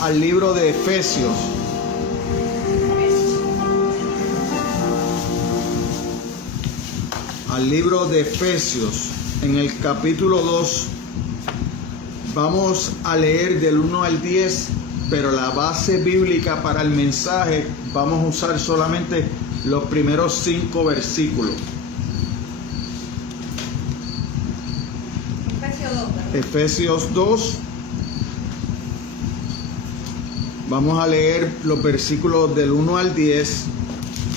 al libro de Efesios. Al libro de Efesios, en el capítulo 2, vamos a leer del 1 al 10, pero la base bíblica para el mensaje vamos a usar solamente los primeros 5 versículos. Efesios 2, vamos a leer los versículos del 1 al 10,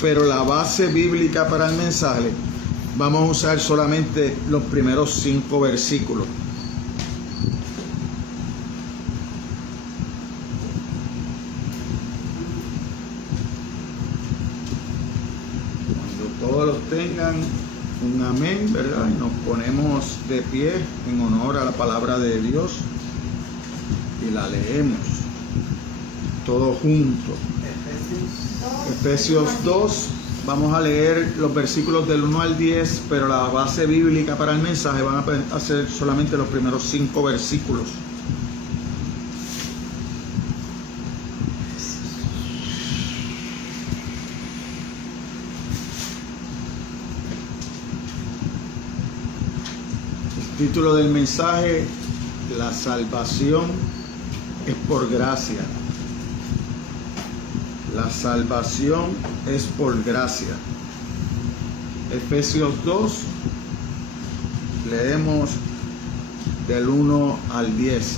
pero la base bíblica para el mensaje vamos a usar solamente los primeros 5 versículos. Cuando todos los tengan, un amén, ¿verdad? Y nos ponemos de pie en honor a la palabra de Dios y la leemos todos juntos. Efesios 2, vamos a leer los versículos del 1 al 10, pero la base bíblica para el mensaje van a ser solamente los primeros 5 versículos. El título del mensaje: la salvación es por gracia. La salvación es por gracia. Efesios 2, leemos del 1 al 10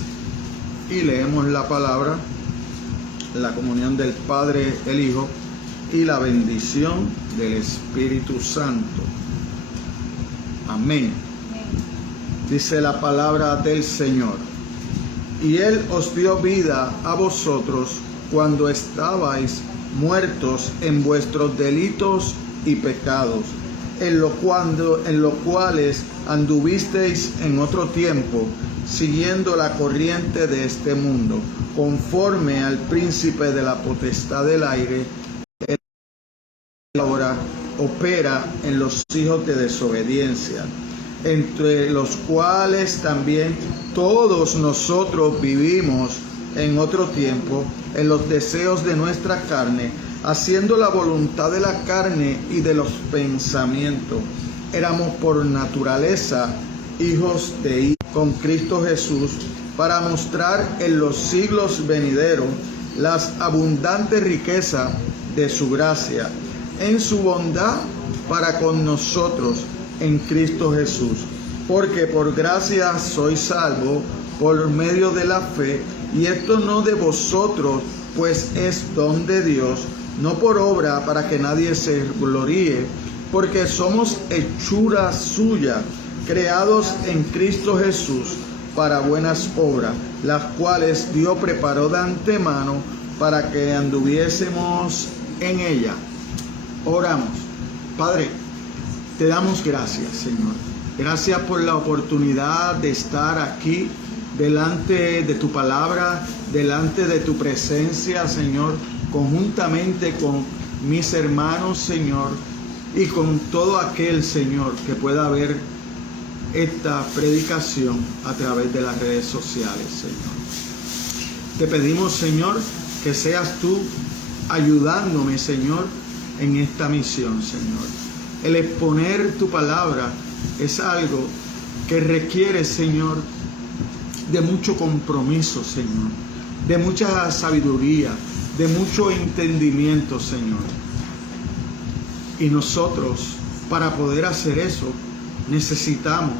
y leemos la palabra, la comunión del Padre, el Hijo y la bendición del Espíritu Santo. Amén. Dice la palabra del Señor: y Él os dio vida a vosotros cuando estabais muertos en vuestros delitos y pecados, en los cuales anduvisteis en otro tiempo, siguiendo la corriente de este mundo, conforme al príncipe de la potestad del aire, el que ahora opera en los hijos de desobediencia, entre los cuales también todos nosotros vivimos en otro tiempo en los deseos de nuestra carne, haciendo la voluntad de la carne y de los pensamientos. Éramos por naturaleza hijos de ira con Cristo Jesús, para mostrar en los siglos venideros las abundantes riquezas de su gracia, en su bondad para con nosotros en Cristo Jesús. Porque por gracia sois salvos por medio de la fe, y esto no de vosotros, pues es don de Dios, no por obra, para que nadie se gloríe, porque somos hechura suya, creados en Cristo Jesús para buenas obras, las cuales Dios preparó de antemano para que anduviésemos en ella. Oramos. Padre, te damos gracias, Señor. Gracias por la oportunidad de estar aquí delante de tu palabra, delante de tu presencia, Señor, conjuntamente con mis hermanos, Señor, y con todo aquel, Señor, que pueda ver esta predicación a través de las redes sociales, Señor. Te pedimos, Señor, que seas tú ayudándome, Señor, en esta misión, Señor. El exponer tu palabra es algo que requiere, Señor, de mucho compromiso, Señor, de mucha sabiduría, de mucho entendimiento, Señor. Y nosotros, para poder hacer eso, necesitamos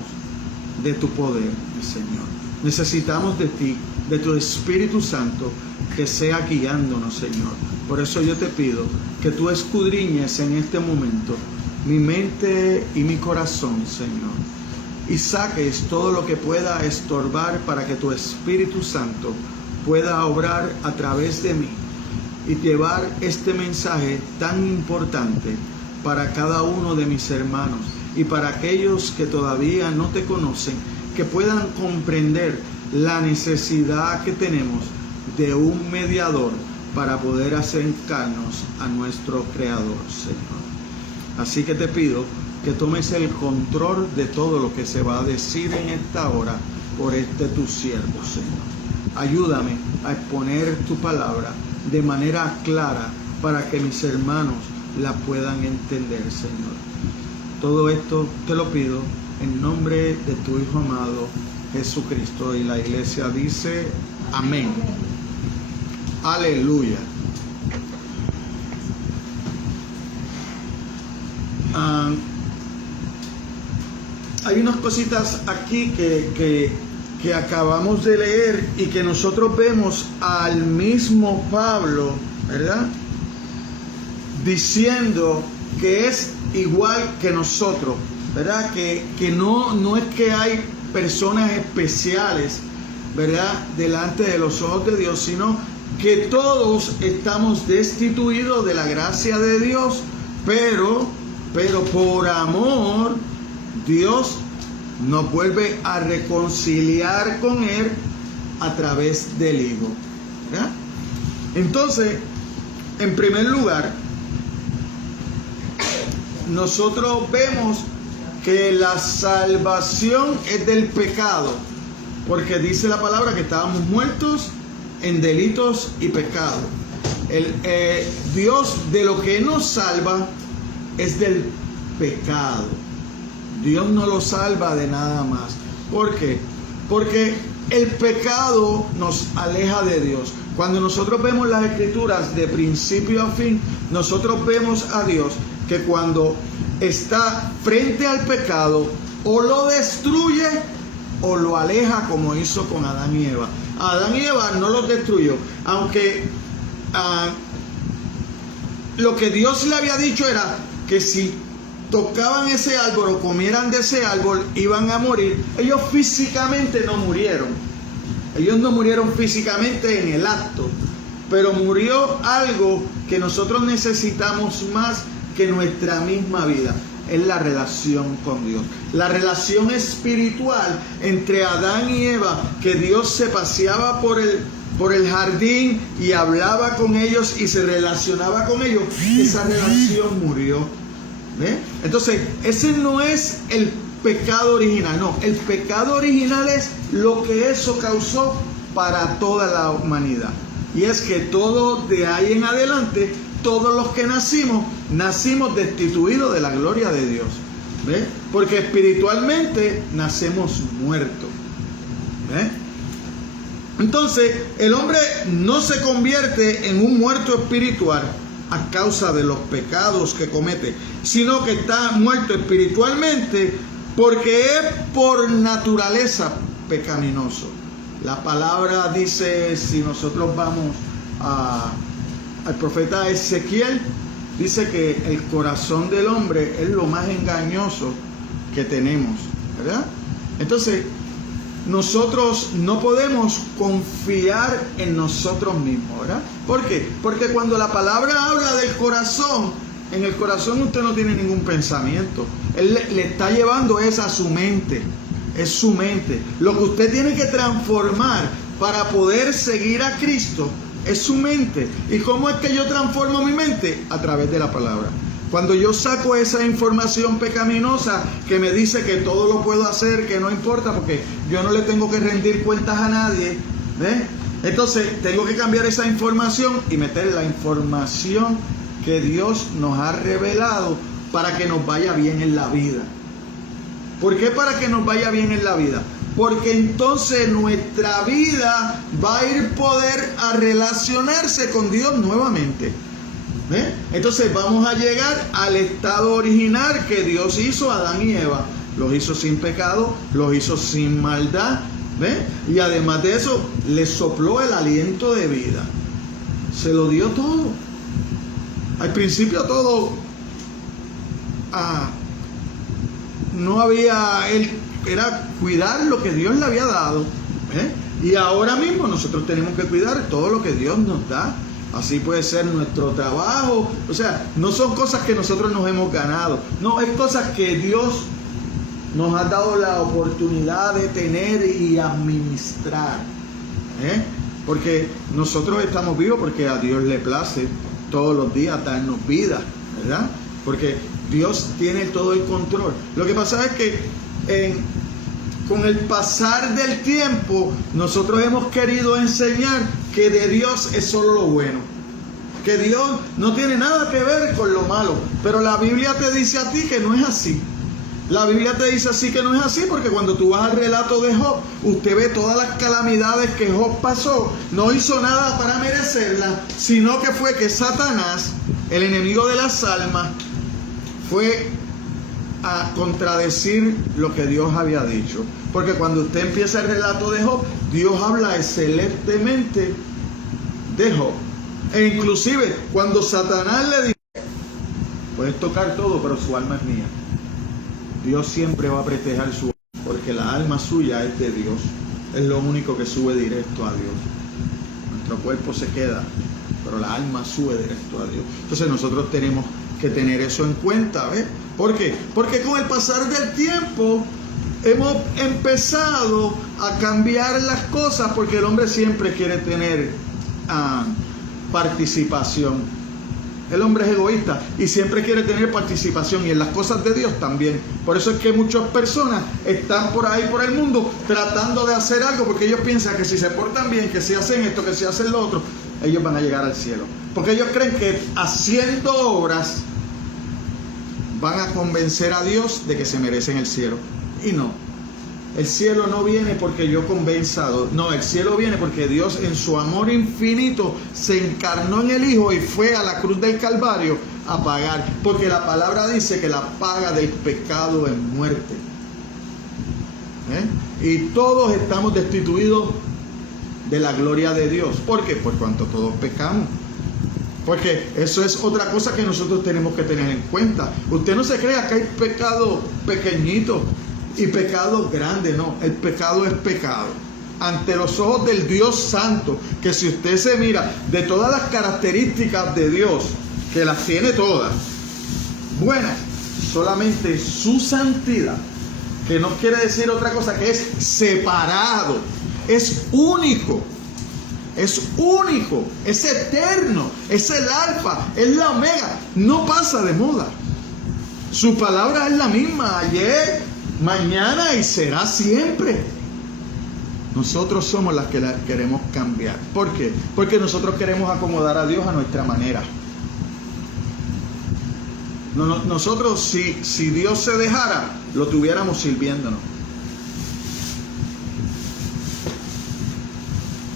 de tu poder, Señor. Necesitamos de ti, de tu Espíritu Santo, que sea guiándonos, Señor. Por eso yo te pido que tú escudriñes en este momento mi mente y mi corazón, Señor, y saques todo lo que pueda estorbar para que tu Espíritu Santo pueda obrar a través de mí y llevar este mensaje tan importante para cada uno de mis hermanos y para aquellos que todavía no te conocen, que puedan comprender la necesidad que tenemos de un mediador para poder acercarnos a nuestro Creador, Señor. Así que te pido que tomes el control de todo lo que se va a decir en esta hora por este tu siervo, Señor. ayúdame a exponer tu palabra de manera clara para que mis hermanos la puedan entender, Señor. Todo esto te lo pido en nombre de tu Hijo amado, Jesucristo. Y la iglesia dice amén. Aleluya. Hay unas cositas aquí que acabamos de leer y que nosotros vemos al mismo Pablo, ¿verdad?, diciendo que es igual que nosotros, ¿verdad? Que no es que hay personas especiales, ¿verdad?, delante de los ojos de Dios, sino que todos estamos destituidos de la gracia de Dios, pero por amor Dios nos vuelve a reconciliar con Él a través del Hijo, ¿verdad? Entonces, en primer lugar, nosotros vemos que la salvación es del pecado, porque dice la palabra que estábamos muertos en delitos y pecados. Dios de lo que nos salva es del pecado. Dios no lo salva de nada más. ¿Por qué? Porque el pecado nos aleja de Dios. Cuando nosotros vemos las escrituras de principio a fin, nosotros vemos a Dios que cuando está frente al pecado, o lo destruye o lo aleja, como hizo con Adán y Eva. Adán y Eva no los destruyó, aunque lo que Dios le había dicho era que si tocaban ese árbol o comieran de ese árbol iban a morir. Ellos físicamente no murieron. Ellos no murieron físicamente en el acto, pero murió algo que nosotros necesitamos más que nuestra misma vida. Es la relación con Dios, la relación espiritual entre Adán y Eva, que Dios se paseaba por el jardín y hablaba con ellos y se relacionaba con ellos. Esa relación murió. ¿Ve? Entonces, ese no es el pecado original, no. El pecado original es lo que eso causó para toda la humanidad. Y es que todo de ahí en adelante, todos los que nacimos destituidos de la gloria de Dios. ¿Ve? Porque espiritualmente nacemos muertos. ¿Ve? Entonces, el hombre no se convierte en un muerto espiritual a causa de los pecados que comete, sino que está muerto espiritualmente porque es por naturaleza pecaminoso. La palabra dice, si nosotros vamos al profeta Ezequiel, dice que el corazón del hombre es lo más engañoso que tenemos, ¿verdad? Entonces, nosotros no podemos confiar en nosotros mismos, ¿verdad? ¿Por qué? Porque cuando la palabra habla del corazón, en el corazón usted no tiene ningún pensamiento. Él le está llevando es a su mente. Es su mente. Lo que usted tiene que transformar para poder seguir a Cristo es su mente. ¿Y cómo es que yo transformo mi mente? A través de la palabra. Cuando yo saco esa información pecaminosa que me dice que todo lo puedo hacer, que no importa porque yo no le tengo que rendir cuentas a nadie, ¿ve? Entonces tengo que cambiar esa información y meter la información que Dios nos ha revelado para que nos vaya bien en la vida. ¿Por qué para que nos vaya bien en la vida? Porque entonces nuestra vida va a ir poder a relacionarse con Dios nuevamente. ¿Ve? Entonces vamos a llegar al estado original que Dios hizo a Adán y Eva. Los hizo sin pecado, los hizo sin maldad, ¿ve? Y además de eso, les sopló el aliento de vida. Se lo dio todo. Al principio todo no había, él era cuidar lo que Dios le había dado, ¿eh? Y ahora mismo nosotros tenemos que cuidar todo lo que Dios nos da. Así puede ser nuestro trabajo. O sea, no son cosas que nosotros nos hemos ganado. No, es cosas que Dios nos ha dado la oportunidad de tener y administrar. Porque nosotros estamos vivos porque a Dios le place todos los días darnos vida, ¿verdad? Porque Dios tiene todo el control. Lo que pasa es que con el pasar del tiempo, nosotros hemos querido enseñar que de Dios es solo lo bueno, que Dios no tiene nada que ver con lo malo. Pero la Biblia te dice a ti que no es así. La Biblia te dice así que no es así, porque cuando tú vas al relato de Job, usted ve todas las calamidades que Job pasó. No hizo nada para merecerlas, sino que fue que Satanás, el enemigo de las almas, fue a contradecir lo que Dios había dicho. Porque cuando usted empieza el relato de Job, Dios habla excelentemente de Job. E inclusive cuando Satanás le dice, puedes tocar todo, pero su alma es mía, Dios siempre va a proteger su alma, porque la alma suya es de Dios. Es lo único que sube directo a Dios. Nuestro cuerpo se queda, pero la alma sube directo a Dios. Entonces nosotros tenemos que tener eso en cuenta, ¿ves? ¿Por qué? Porque con el pasar del tiempo hemos empezado a cambiar las cosas, porque el hombre siempre quiere tener participación. El hombre es egoísta y siempre quiere tener participación, y en las cosas de Dios también. Por eso es que muchas personas están por ahí por el mundo tratando de hacer algo, porque ellos piensan que si se portan bien, que si hacen esto, que si hacen lo otro, ellos van a llegar al cielo. Porque ellos creen que haciendo obras van a convencer a Dios de que se merecen el cielo. Y no. El cielo no viene porque yo convenza. No, el cielo viene porque Dios en su amor infinito se encarnó en el Hijo y fue a la cruz del Calvario a pagar. Porque la palabra dice que la paga del pecado es muerte. Y todos estamos destituidos de la gloria de Dios. ¿Por qué? Por cuanto todos pecamos. Porque eso es otra cosa que nosotros tenemos que tener en cuenta. Usted no se crea que hay pecado pequeñito y pecado grande, no. El pecado es pecado ante los ojos del Dios Santo, que si usted se mira de todas las características de Dios, que las tiene todas buenas, solamente su santidad, que no quiere decir otra cosa, que es separado, es único, es eterno, es el alfa, es la omega, no pasa de moda. Su palabra es la misma ayer, mañana y será siempre. Nosotros somos las que la queremos cambiar. ¿Por qué? Porque nosotros queremos acomodar a Dios a nuestra manera. Nosotros, si Dios se dejara, lo tuviéramos sirviéndonos.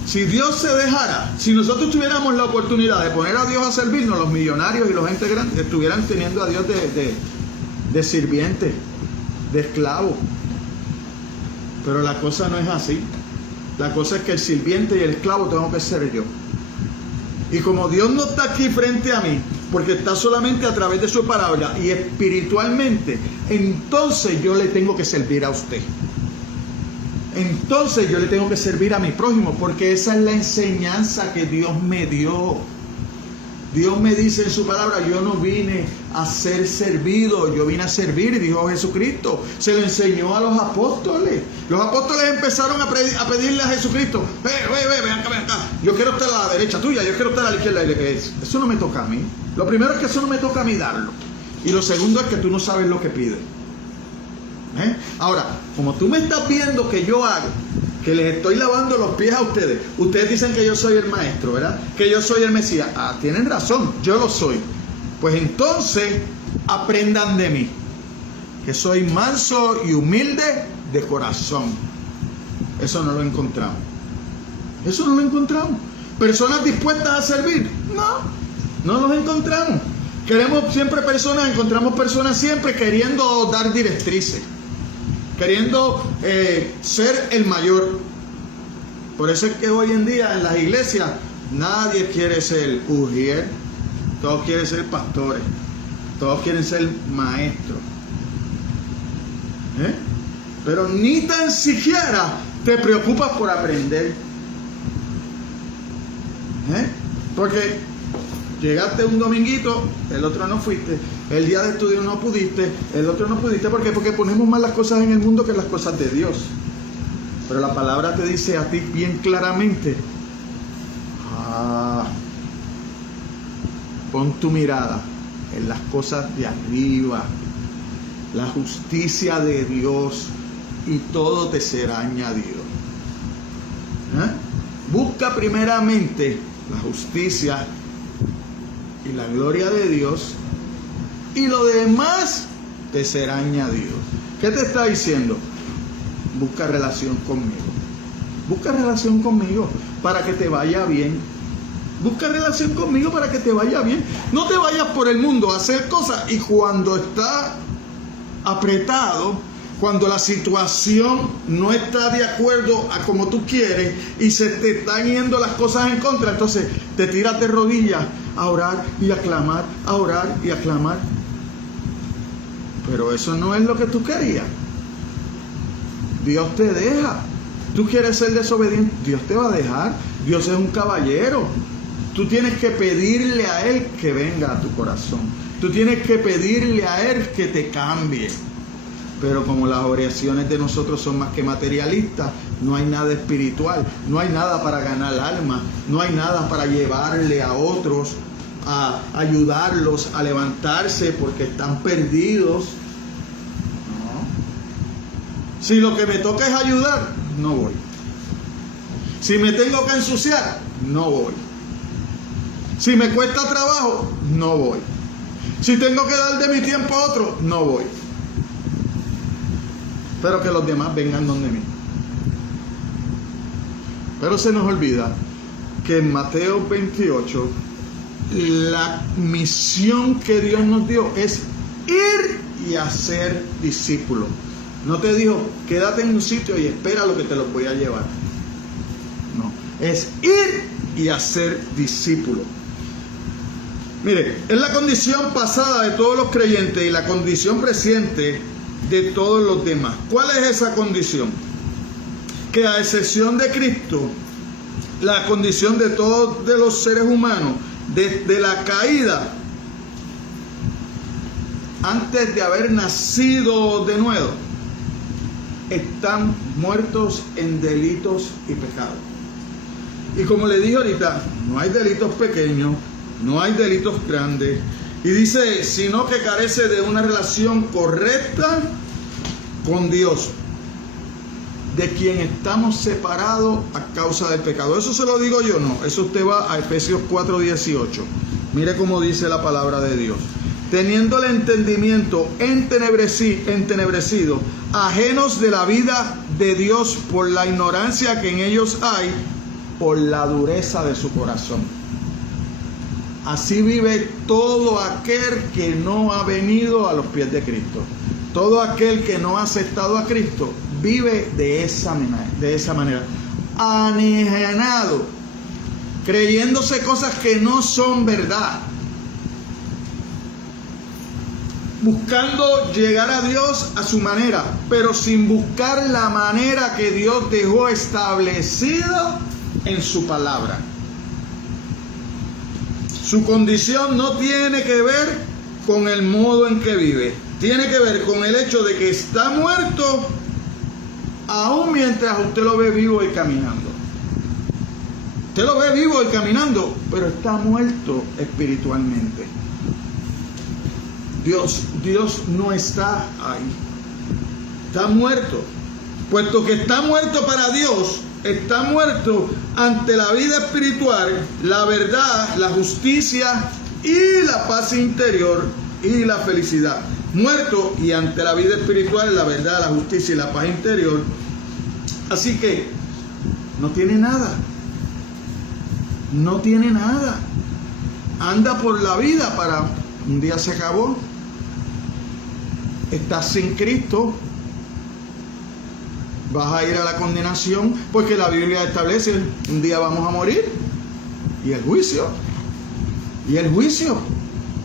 Si Dios se dejara, si nosotros tuviéramos la oportunidad de poner a Dios a servirnos, los millonarios y los gente grande estuvieran teniendo a Dios de sirviente, de esclavo. Pero la cosa no es así. La cosa es que el sirviente y el esclavo tengo que ser yo. Y como Dios no está aquí frente a mí, porque está solamente a través de su palabra y espiritualmente, entonces yo le tengo que servir a usted. Entonces yo le tengo que servir a mi prójimo, porque esa es la enseñanza que Dios me dio. Dios me dice en su palabra, yo no vine a ser servido, yo vine a servir, dijo Jesucristo. Se lo enseñó a los apóstoles. Los apóstoles empezaron a pedirle a Jesucristo, ven acá. Yo quiero estar a la derecha tuya, yo quiero estar a la izquierda. Eso no me toca a mí. Lo primero es que eso no me toca a mí darlo. Y lo segundo es que tú no sabes lo que pides. Ahora, como tú me estás viendo que yo hago, que les estoy lavando los pies a ustedes. Ustedes dicen que yo soy el maestro, ¿verdad? Que yo soy el Mesías. Tienen razón, yo lo soy. Pues entonces aprendan de mí, que soy manso y humilde de corazón. Eso no lo encontramos. Eso no lo encontramos. Personas dispuestas a servir, no los encontramos. Encontramos personas siempre queriendo dar directrices, queriendo ser el mayor. Por eso es que hoy en día en las iglesias nadie quiere ser ujier, todos quieren ser pastores, todos quieren ser maestros. Pero ni tan siquiera te preocupas por aprender. Porque llegaste un dominguito, el otro no fuiste, el día de estudio no pudiste, el otro no pudiste. ¿Por qué? Porque ponemos más las cosas en el mundo que las cosas de Dios. Pero la palabra te dice a ti bien claramente, pon tu mirada en las cosas de arriba, la justicia de Dios, y todo te será añadido. Busca primeramente la justicia y la gloria de Dios, y lo demás te será añadido. ¿Qué te está diciendo? Busca relación conmigo. Busca relación conmigo para que te vaya bien. Busca relación conmigo para que te vaya bien. No te vayas por el mundo a hacer cosas y cuando está apretado, cuando la situación no está de acuerdo a como tú quieres y se te están yendo las cosas en contra, entonces te tiras de rodillas a orar y a clamar, a orar y a clamar. Pero eso no es lo que tú querías. Dios te deja. Tú quieres ser desobediente, Dios te va a dejar. Dios es un caballero. Tú tienes que pedirle a Él que venga a tu corazón. Tú tienes que pedirle a Él que te cambie. Pero como las oraciones de nosotros son más que materialistas, no hay nada espiritual, no hay nada para ganar alma, no hay nada para llevarle a otros, a ayudarlos a levantarse porque están perdidos. No. Si lo que me toca es ayudar, no voy. Si me tengo que ensuciar, no voy. Si me cuesta trabajo, no voy. Si tengo que dar de mi tiempo a otro, no voy. Pero que los demás vengan donde mí. Pero se nos olvida que en Mateo 28, la misión que Dios nos dio es ir y hacer discípulos. No te dijo, quédate en un sitio y espera lo que te lo voy a llevar. No, es ir y hacer discípulos. Mire, es la condición pasada de todos los creyentes y la condición presente de todos los demás. ¿Cuál es esa condición? Que a excepción de Cristo, la condición de todos de los seres humanos, desde la caída, antes de haber nacido de nuevo, están muertos en delitos y pecados. Y como le dije ahorita, no hay delitos pequeños, no hay delitos grandes. Y dice, sino que carece de una relación correcta con Dios, de quien estamos separados a causa del pecado. Eso se lo digo yo, no. Eso usted va a Efesios 4:18. Mire cómo dice la palabra de Dios. Teniendo el entendimiento entenebrecido, ajenos de la vida de Dios por la ignorancia que en ellos hay, por la dureza de su corazón. Así vive todo aquel que no ha venido a los pies de Cristo. Todo aquel que no ha aceptado a Cristo vive de esa manera. Anejanado, creyéndose cosas que no son verdad. Buscando llegar a Dios a su manera, pero sin buscar la manera que Dios dejó establecida en su palabra. Su condición no tiene que ver con el modo en que vive. Tiene que ver con el hecho de que está muerto aún mientras usted lo ve vivo y caminando. Usted lo ve vivo y caminando, pero está muerto espiritualmente. Dios no está ahí. Está muerto. Puesto que está muerto para Dios, está muerto ante la vida espiritual, la verdad, la justicia y la paz interior y la felicidad. Muerto y ante la vida espiritual, la verdad, la justicia y la paz interior. Así que no tiene nada. No tiene nada. Anda por la vida para un día se acabó. Estás sin Cristo. Vas a ir a la condenación porque la Biblia establece un día vamos a morir. Y el juicio. Y el juicio.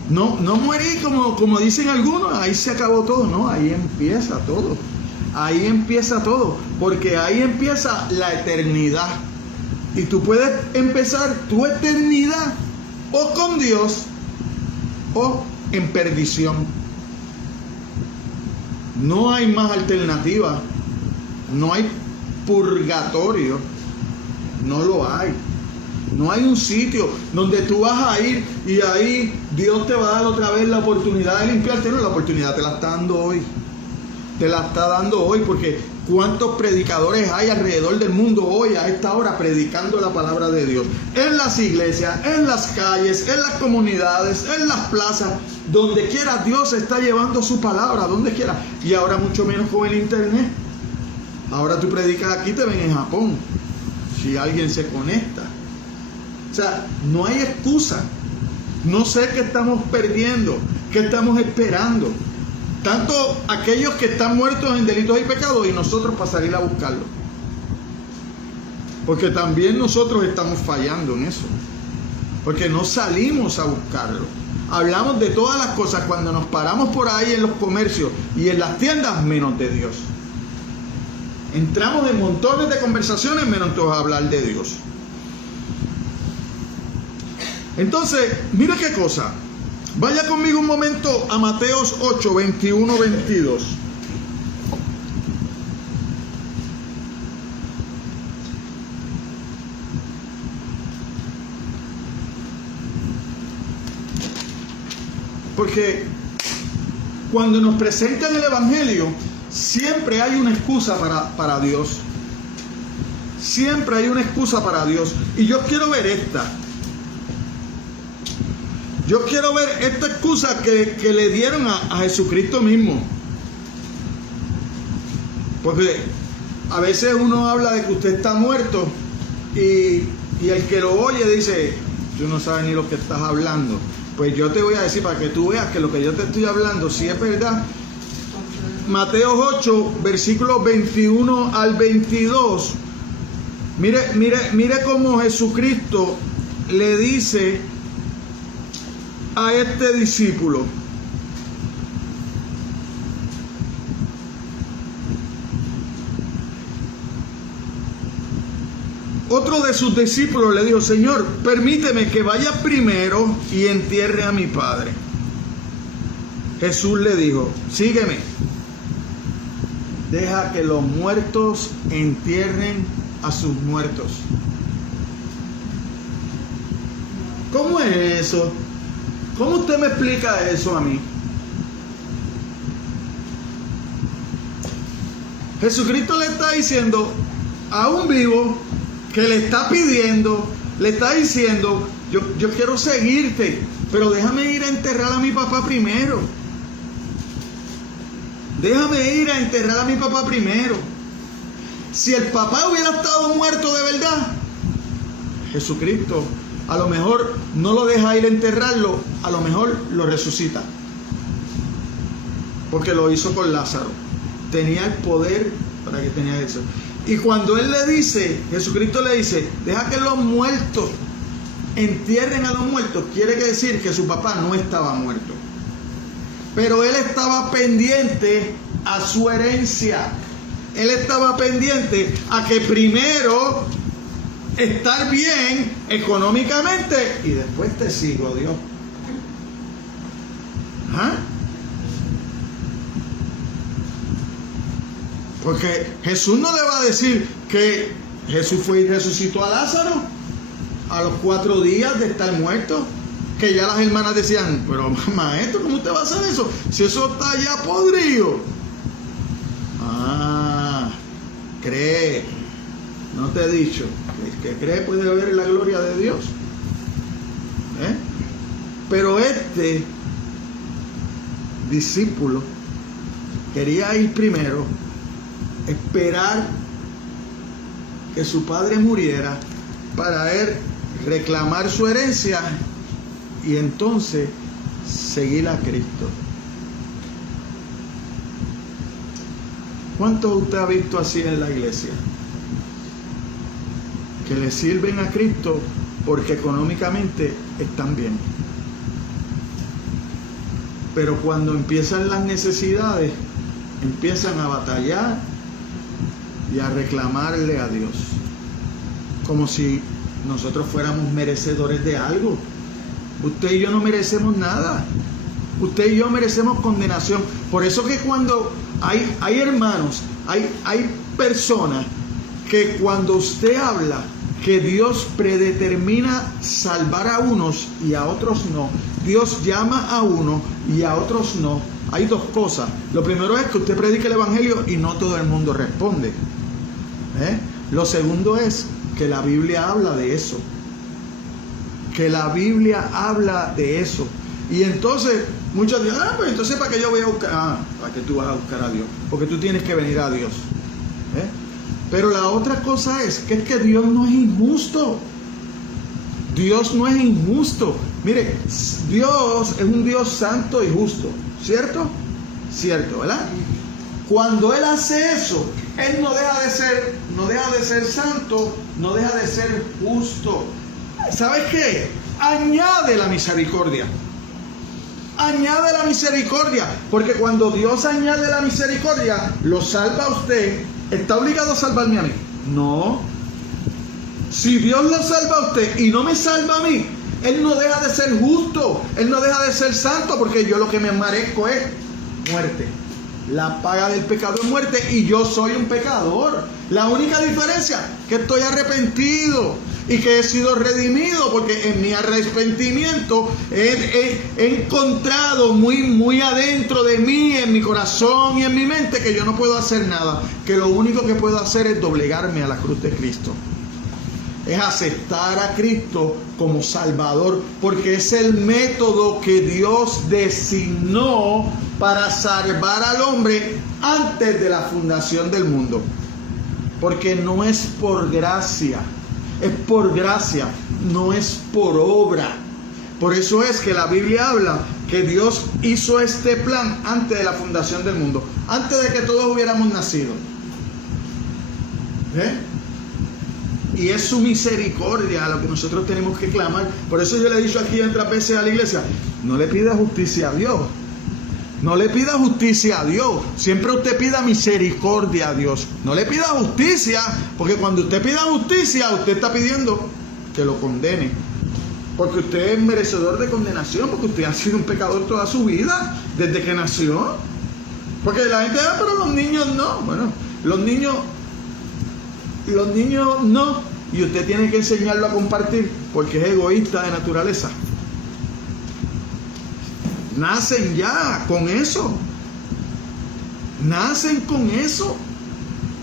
No morí como dicen algunos, ahí se acabó todo. No, ahí empieza todo. Ahí empieza todo. Porque ahí empieza la eternidad. Y tú puedes empezar tu eternidad o con Dios o en perdición. No hay más alternativa. No hay purgatorio. No lo hay. No hay un sitio donde tú vas a ir y ahí Dios te va a dar otra vez la oportunidad de limpiarte. No, la oportunidad te la está dando hoy. Te la está dando hoy porque ¿Cuántos predicadores hay alrededor del mundo hoy a esta hora predicando la palabra de Dios? En las iglesias, en las calles, en las comunidades, en las plazas, donde quiera Dios está llevando su palabra, donde quiera. Y ahora mucho menos con el internet. Ahora tú predicas aquí, te ven en Japón, si alguien se conecta. O sea, no hay excusa. No sé qué estamos perdiendo, qué estamos esperando. Tanto aquellos que están muertos en delitos y pecados y nosotros para salir a buscarlo. Porque también nosotros estamos fallando en eso. Porque no salimos a buscarlo. Hablamos de todas las cosas cuando nos paramos por ahí en los comercios y en las tiendas, menos de Dios. Entramos en montones de conversaciones menos todos a hablar de Dios. Entonces, mira qué cosa. Vaya conmigo un momento a Mateos 8, 21, 22. Porque cuando nos presentan el Evangelio, siempre hay una excusa para Dios. Siempre hay una excusa para Dios. Y yo quiero ver esta. Yo quiero ver esta excusa que le dieron a Jesucristo mismo. Porque a veces uno habla de que usted está muerto y el que lo oye dice, tú no sabes ni lo que estás hablando. Pues yo te voy a decir para que tú veas que lo que yo te estoy hablando sí es verdad. Mateo 8, versículos 21 al 22. Mire cómo Jesucristo le dice a este discípulo. Otro de sus discípulos le dijo, Señor, permíteme que vaya primero y entierre a mi padre. Jesús le dijo, sígueme. Deja que los muertos entierren a sus muertos. ¿Cómo es eso? ¿Cómo usted me explica eso a mí? Jesucristo le está diciendo a un vivo que le está pidiendo, le está diciendo, yo quiero seguirte, pero déjame ir a enterrar a mi papá primero. Déjame ir a enterrar a mi papá primero. Si el papá hubiera estado muerto de verdad, Jesucristo a lo mejor no lo deja ir a enterrarlo, a lo mejor lo resucita. Porque lo hizo con Lázaro. Tenía el poder para que tenía eso. Y cuando él le dice, Jesucristo le dice, deja que los muertos entierren a los muertos, quiere decir que su papá no estaba muerto. Pero él estaba pendiente a su herencia. Él estaba pendiente a que primero estar bien económicamente y después te sigo, Dios. ¿Ah? Porque Jesús no le va a decir que Jesús fue y resucitó a Lázaro a los 4 días de estar muerto. Que ya las hermanas decían, pero maestro, ¿cómo usted va a hacer eso? Si eso está ya podrido. Ah, cree. No te he dicho. El que cree puede ver la gloria de Dios. Pero este discípulo quería ir primero, esperar que su padre muriera para él reclamar su herencia y entonces seguir a Cristo. ¿Cuántos usted ha visto así en la iglesia? Que le sirven a Cristo porque económicamente están bien. Pero cuando empiezan las necesidades, empiezan a batallar y a reclamarle a Dios. Como si nosotros fuéramos merecedores de algo. Usted y yo no merecemos nada. Usted y yo merecemos condenación. Por eso que cuando hay hermanos, hay personas que cuando usted habla que Dios predetermina salvar a unos y a otros no, Dios llama a uno y a otros no, hay dos cosas. Lo primero es que usted predique el evangelio y no todo el mundo responde. Lo segundo es que la Biblia habla de eso. Que la Biblia habla de eso. Y entonces muchos dicen, pues entonces ¿para qué yo voy a buscar? ¿Para qué tú vas a buscar a Dios? Porque tú tienes que venir a Dios. Pero la otra cosa es que Dios no es injusto. Dios no es injusto. Mire, Dios es un Dios santo y justo, ¿cierto? Cierto, ¿verdad? Cuando Él hace eso, Él no deja de ser santo, no deja de ser justo. ¿Sabes qué? Añade la misericordia. Añade la misericordia. Porque cuando Dios añade la misericordia, lo salva a usted. ¿Está obligado a salvarme a mí? No. Si Dios lo salva a usted y no me salva a mí, Él no deja de ser justo. Él no deja de ser santo, porque yo lo que me merezco es muerte. La paga del pecado es muerte y yo soy un pecador. La única diferencia es que estoy arrepentido y que he sido redimido, porque en mi arrepentimiento he encontrado muy adentro de mí, en mi corazón y en mi mente, que yo no puedo hacer nada, que lo único que puedo hacer es doblegarme a la cruz de Cristo. Es aceptar a Cristo como Salvador, porque es el método que Dios designó para salvar al hombre antes de la fundación del mundo. Porque no es por gracia, es por gracia, no es por obra. Por eso es que la Biblia habla que Dios hizo este plan antes de la fundación del mundo, antes de que todos hubiéramos nacido. Y es su misericordia a lo que nosotros tenemos que clamar. Por eso yo le he dicho aquí otras veces a la iglesia, no le pida justicia a Dios. No le pida justicia a Dios. Siempre usted pida misericordia a Dios. No le pida justicia, porque cuando usted pida justicia, usted está pidiendo que lo condene. Porque usted es merecedor de condenación, porque usted ha sido un pecador toda su vida, desde que nació. Porque la gente, pero los niños no. Bueno, los niños no, y usted tiene que enseñarlo a compartir, porque es egoísta de naturaleza. Nacen ya con eso. Nacen con eso.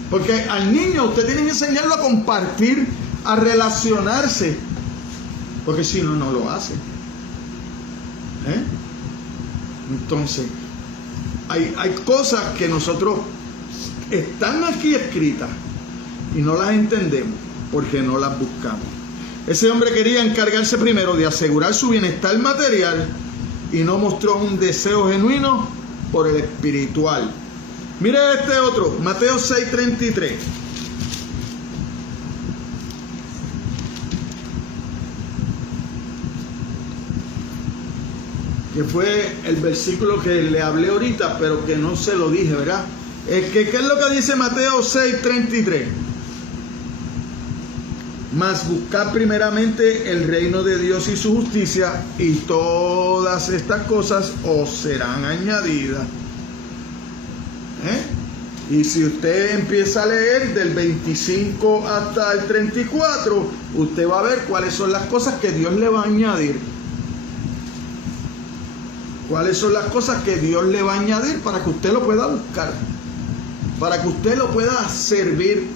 Porque al niño usted tiene que enseñarlo a compartir, a relacionarse, porque si no, no lo hace. Entonces, hay cosas que nosotros están aquí escritas y no las entendemos porque no las buscamos. Ese hombre quería encargarse primero de asegurar su bienestar material y no mostró un deseo genuino por el espiritual. Mire este otro, Mateo 6:33. Que fue el versículo que le hablé ahorita, pero que no se lo dije, ¿verdad? ¿Qué es lo que dice Mateo 6:33? Mas buscad primeramente el reino de Dios y su justicia, y todas estas cosas os serán añadidas. Y si usted empieza a leer del 25 hasta el 34, usted va a ver cuáles son las cosas que Dios le va a añadir. ¿Cuáles son las cosas que Dios le va a añadir para que usted lo pueda buscar? Para que usted lo pueda servir.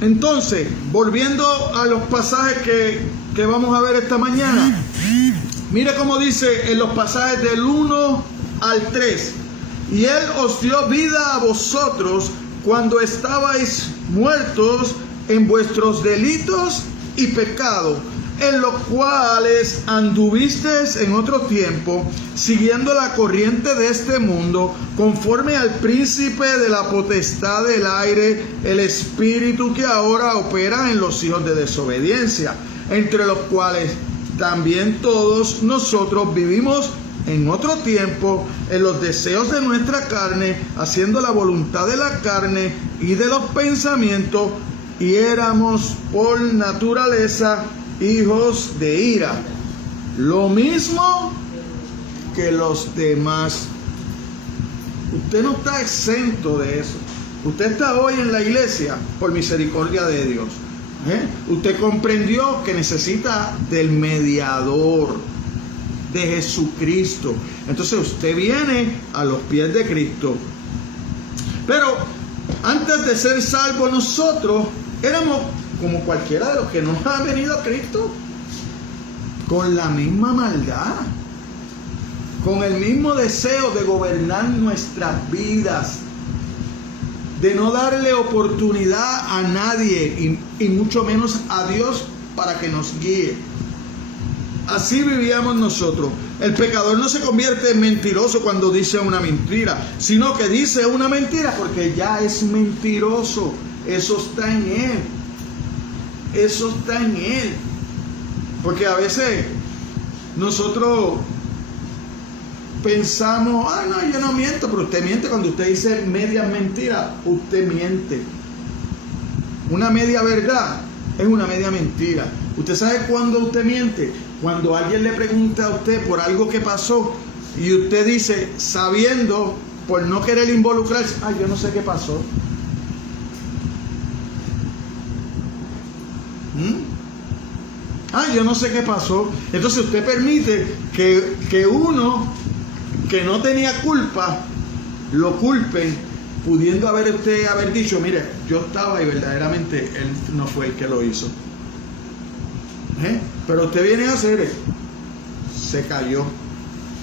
Entonces, volviendo a los pasajes que vamos a ver esta mañana, mire cómo dice en los pasajes del 1 al 3. Y Él os dio vida a vosotros cuando estabais muertos en vuestros delitos y pecados, en los cuales anduvisteis en otro tiempo, siguiendo la corriente de este mundo, conforme al príncipe de la potestad del aire, el espíritu que ahora opera en los hijos de desobediencia, entre los cuales también todos nosotros vivimos en otro tiempo en los deseos de nuestra carne, haciendo la voluntad de la carne y de los pensamientos, y éramos por naturaleza hijos de ira, lo mismo que los demás. Usted no está exento de eso. Usted está hoy en la iglesia por misericordia de Dios. Usted comprendió que necesita del mediador, de Jesucristo. Entonces usted viene a los pies de Cristo. Pero antes de ser salvos nosotros éramos como cualquiera de los que no ha venido a Cristo, con la misma maldad, con el mismo deseo de gobernar nuestras vidas, de no darle oportunidad a nadie y mucho menos a Dios para que nos guíe. Así vivíamos nosotros. El pecador no se convierte en mentiroso cuando dice una mentira, sino que dice una mentira porque ya es mentiroso. Eso está en él. Eso está en él. Porque a veces nosotros pensamos, no, yo no miento, pero usted miente cuando usted dice media mentira. Usted miente. Una media verdad es una media mentira. ¿Usted sabe cuándo usted miente? Cuando alguien le pregunta a usted por algo que pasó y usted dice, sabiendo, por no querer involucrarse, yo no sé qué pasó. Yo no sé qué pasó. Entonces usted permite que uno que no tenía culpa lo culpen, pudiendo haber dicho, mire, yo estaba y verdaderamente él no fue el que lo hizo. Pero usted viene a hacer, se cayó.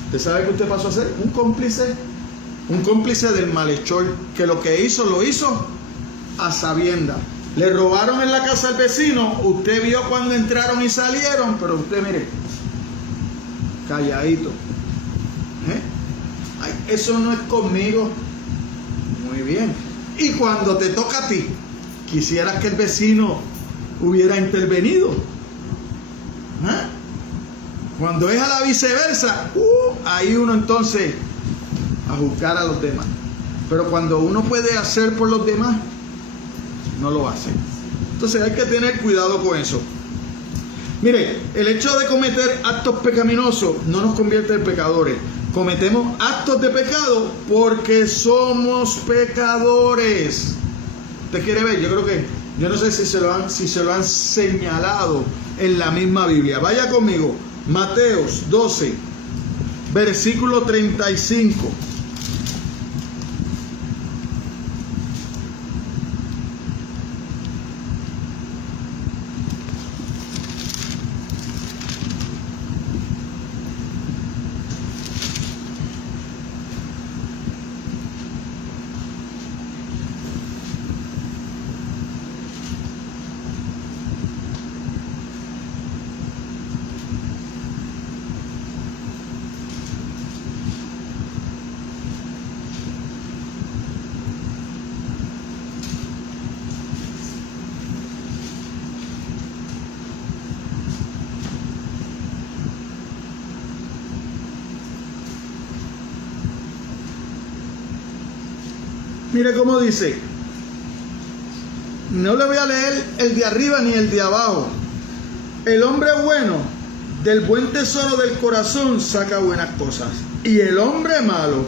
¿Usted sabe qué usted pasó a ser? Un cómplice del malhechor, que lo que hizo, lo hizo a sabiendas. Le robaron en la casa al vecino, usted vio cuando entraron y salieron, pero usted, mire, calladito. Eso no es conmigo. Muy bien. Y cuando te toca a ti, quisieras que el vecino hubiera intervenido. Cuando es a la viceversa, ahí uno entonces a juzgar a los demás. Pero cuando uno puede hacer por los demás, no lo hace. Entonces hay que tener cuidado con eso. Mire, el hecho de cometer actos pecaminosos no nos convierte en pecadores. Cometemos actos de pecado porque somos pecadores. ¿Usted quiere ver? Yo no sé si se lo han señalado en la misma Biblia. Vaya conmigo, Mateos 12, versículo 35. Mire cómo dice. No le voy a leer el de arriba ni el de abajo. El hombre bueno del buen tesoro del corazón saca buenas cosas, y el hombre malo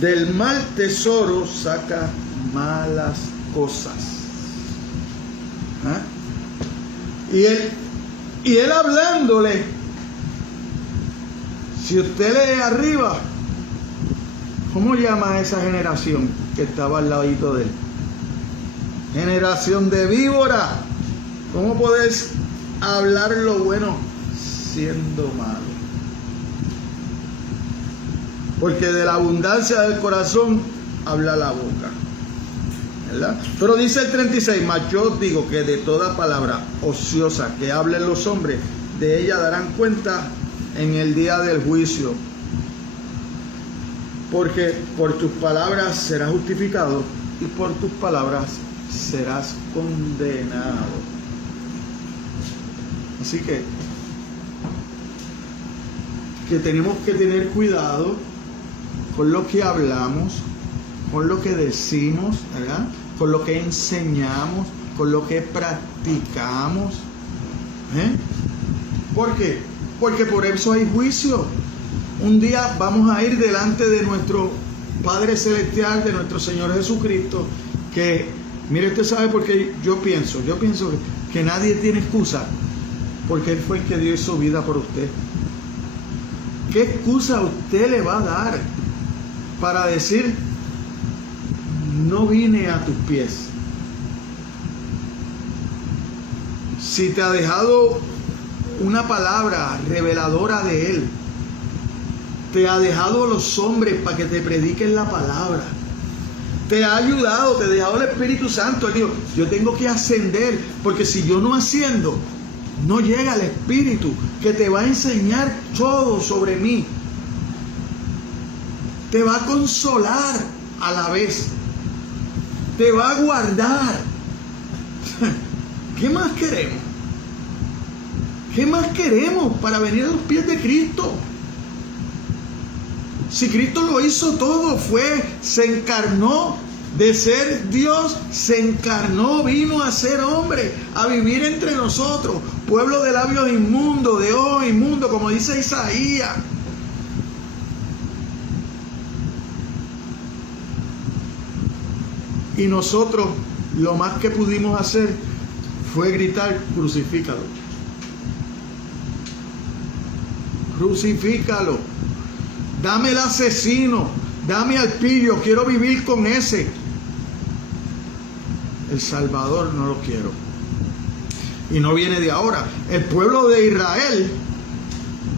del mal tesoro saca malas cosas. Y él hablándole, si usted lee arriba, ¿cómo llama a esa generación que estaba al ladito de él? Generación de víbora. ¿Cómo podés hablar lo bueno siendo malo? Porque de la abundancia del corazón habla la boca, ¿verdad? Pero dice el 36, mas yo digo que de toda palabra ociosa que hablen los hombres, de ella darán cuenta en el día del juicio. Porque por tus palabras serás justificado y por tus palabras serás condenado. Así que tenemos que tener cuidado con lo que hablamos, con lo que decimos, ¿verdad? Con lo que enseñamos, con lo que practicamos. ¿Por qué? Porque por eso hay juicio. Un día vamos a ir delante de nuestro Padre Celestial, de nuestro Señor Jesucristo, que, mire, usted sabe por qué yo pienso que nadie tiene excusa, porque Él fue el que dio su vida por usted. ¿Qué excusa usted le va a dar para decir, no vine a tus pies? Si te ha dejado una palabra reveladora de Él, te ha dejado los hombres para que te prediquen la palabra, te ha ayudado, te ha dejado el Espíritu Santo. Él dijo, yo tengo que ascender, porque si yo no asciendo, no llega el Espíritu que te va a enseñar todo sobre mí, te va a consolar a la vez, te va a guardar. ¿Qué más queremos? ¿Qué más queremos para venir a los pies de Cristo? Si Cristo lo hizo todo, se encarnó de ser Dios, se encarnó, vino a ser hombre, a vivir entre nosotros, pueblo de labios inmundos, de ojos inmundos, como dice Isaías. Y nosotros, lo más que pudimos hacer fue gritar, crucifícalo. Crucifícalo. Dame el asesino, dame al pillo, quiero vivir con ese. El Salvador no lo quiero. Y no viene de ahora. El pueblo de Israel,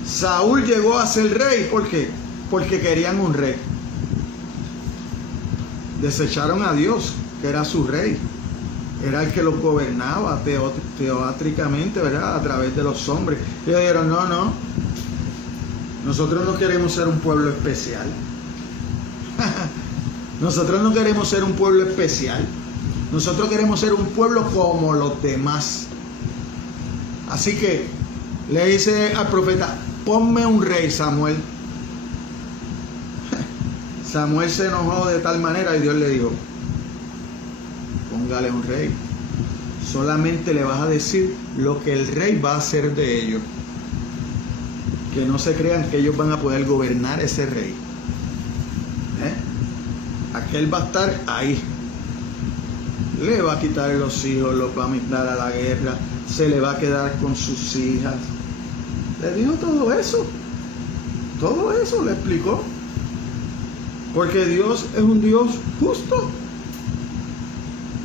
Saúl llegó a ser rey. ¿Por qué? Porque querían un rey. Desecharon a Dios, que era su rey. Era el que los gobernaba teotétricamente, ¿verdad? A través de los hombres. Y ellos dijeron, no. Nosotros no queremos ser un pueblo especial. Nosotros no queremos ser un pueblo especial. Nosotros queremos ser un pueblo como los demás. Así que le dice al profeta, ponme un rey, Samuel. Samuel se enojó de tal manera y Dios le dijo, póngale un rey. Solamente le vas a decir lo que el rey va a hacer de ellos. Que no se crean que ellos van a poder gobernar ese rey. Aquel va a estar ahí. Le va a quitar los hijos, los va a mandar a la guerra, se le va a quedar con sus hijas. Le dijo todo eso. Todo eso le explicó. Porque Dios es un Dios justo.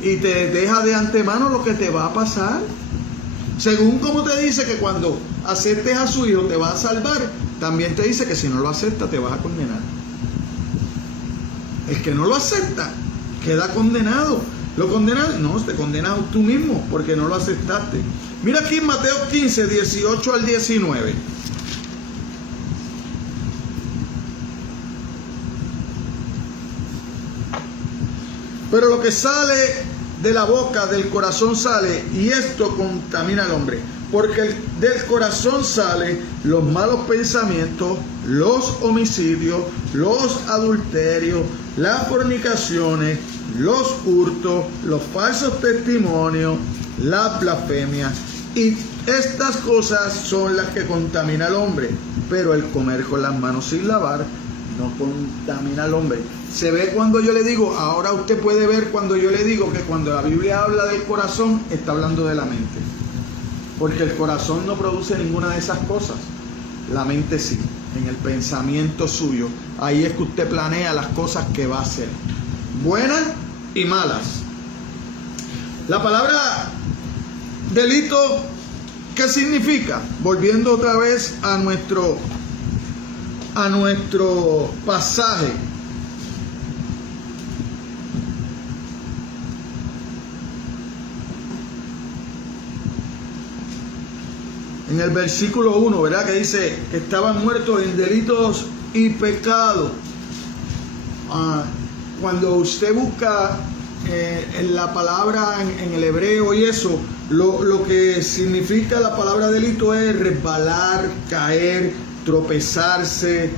Y te deja de antemano lo que te va a pasar. Según como te dice que cuando aceptes a su hijo te va a salvar, también te dice que si no lo aceptas te vas a condenar. El que no lo acepta queda condenado. ¿Lo condenas? No, te condenas tú mismo porque no lo aceptaste. Mira aquí en Mateo 15, 18 al 19. Pero lo que sale de la boca, del corazón sale, y esto contamina al hombre. Porque del corazón salen los malos pensamientos, los homicidios, los adulterios, las fornicaciones, los hurtos, los falsos testimonios, las blasfemias. Y estas cosas son las que contaminan al hombre. Pero el comer con las manos sin lavar no contamina al hombre. Se ve cuando yo le digo, ahora usted puede ver cuando yo le digo que cuando la Biblia habla del corazón, está hablando de la mente. Porque el corazón no produce ninguna de esas cosas. La mente sí, en el pensamiento suyo. Ahí es que usted planea las cosas que va a hacer, buenas y malas. La palabra delito, ¿qué significa? Volviendo otra vez a nuestro pasaje. En el versículo 1, ¿verdad? Que dice que estaban muertos en delitos y pecados. Cuando usted busca en la palabra en el hebreo y eso, lo que significa la palabra delito es resbalar, caer, tropezarse,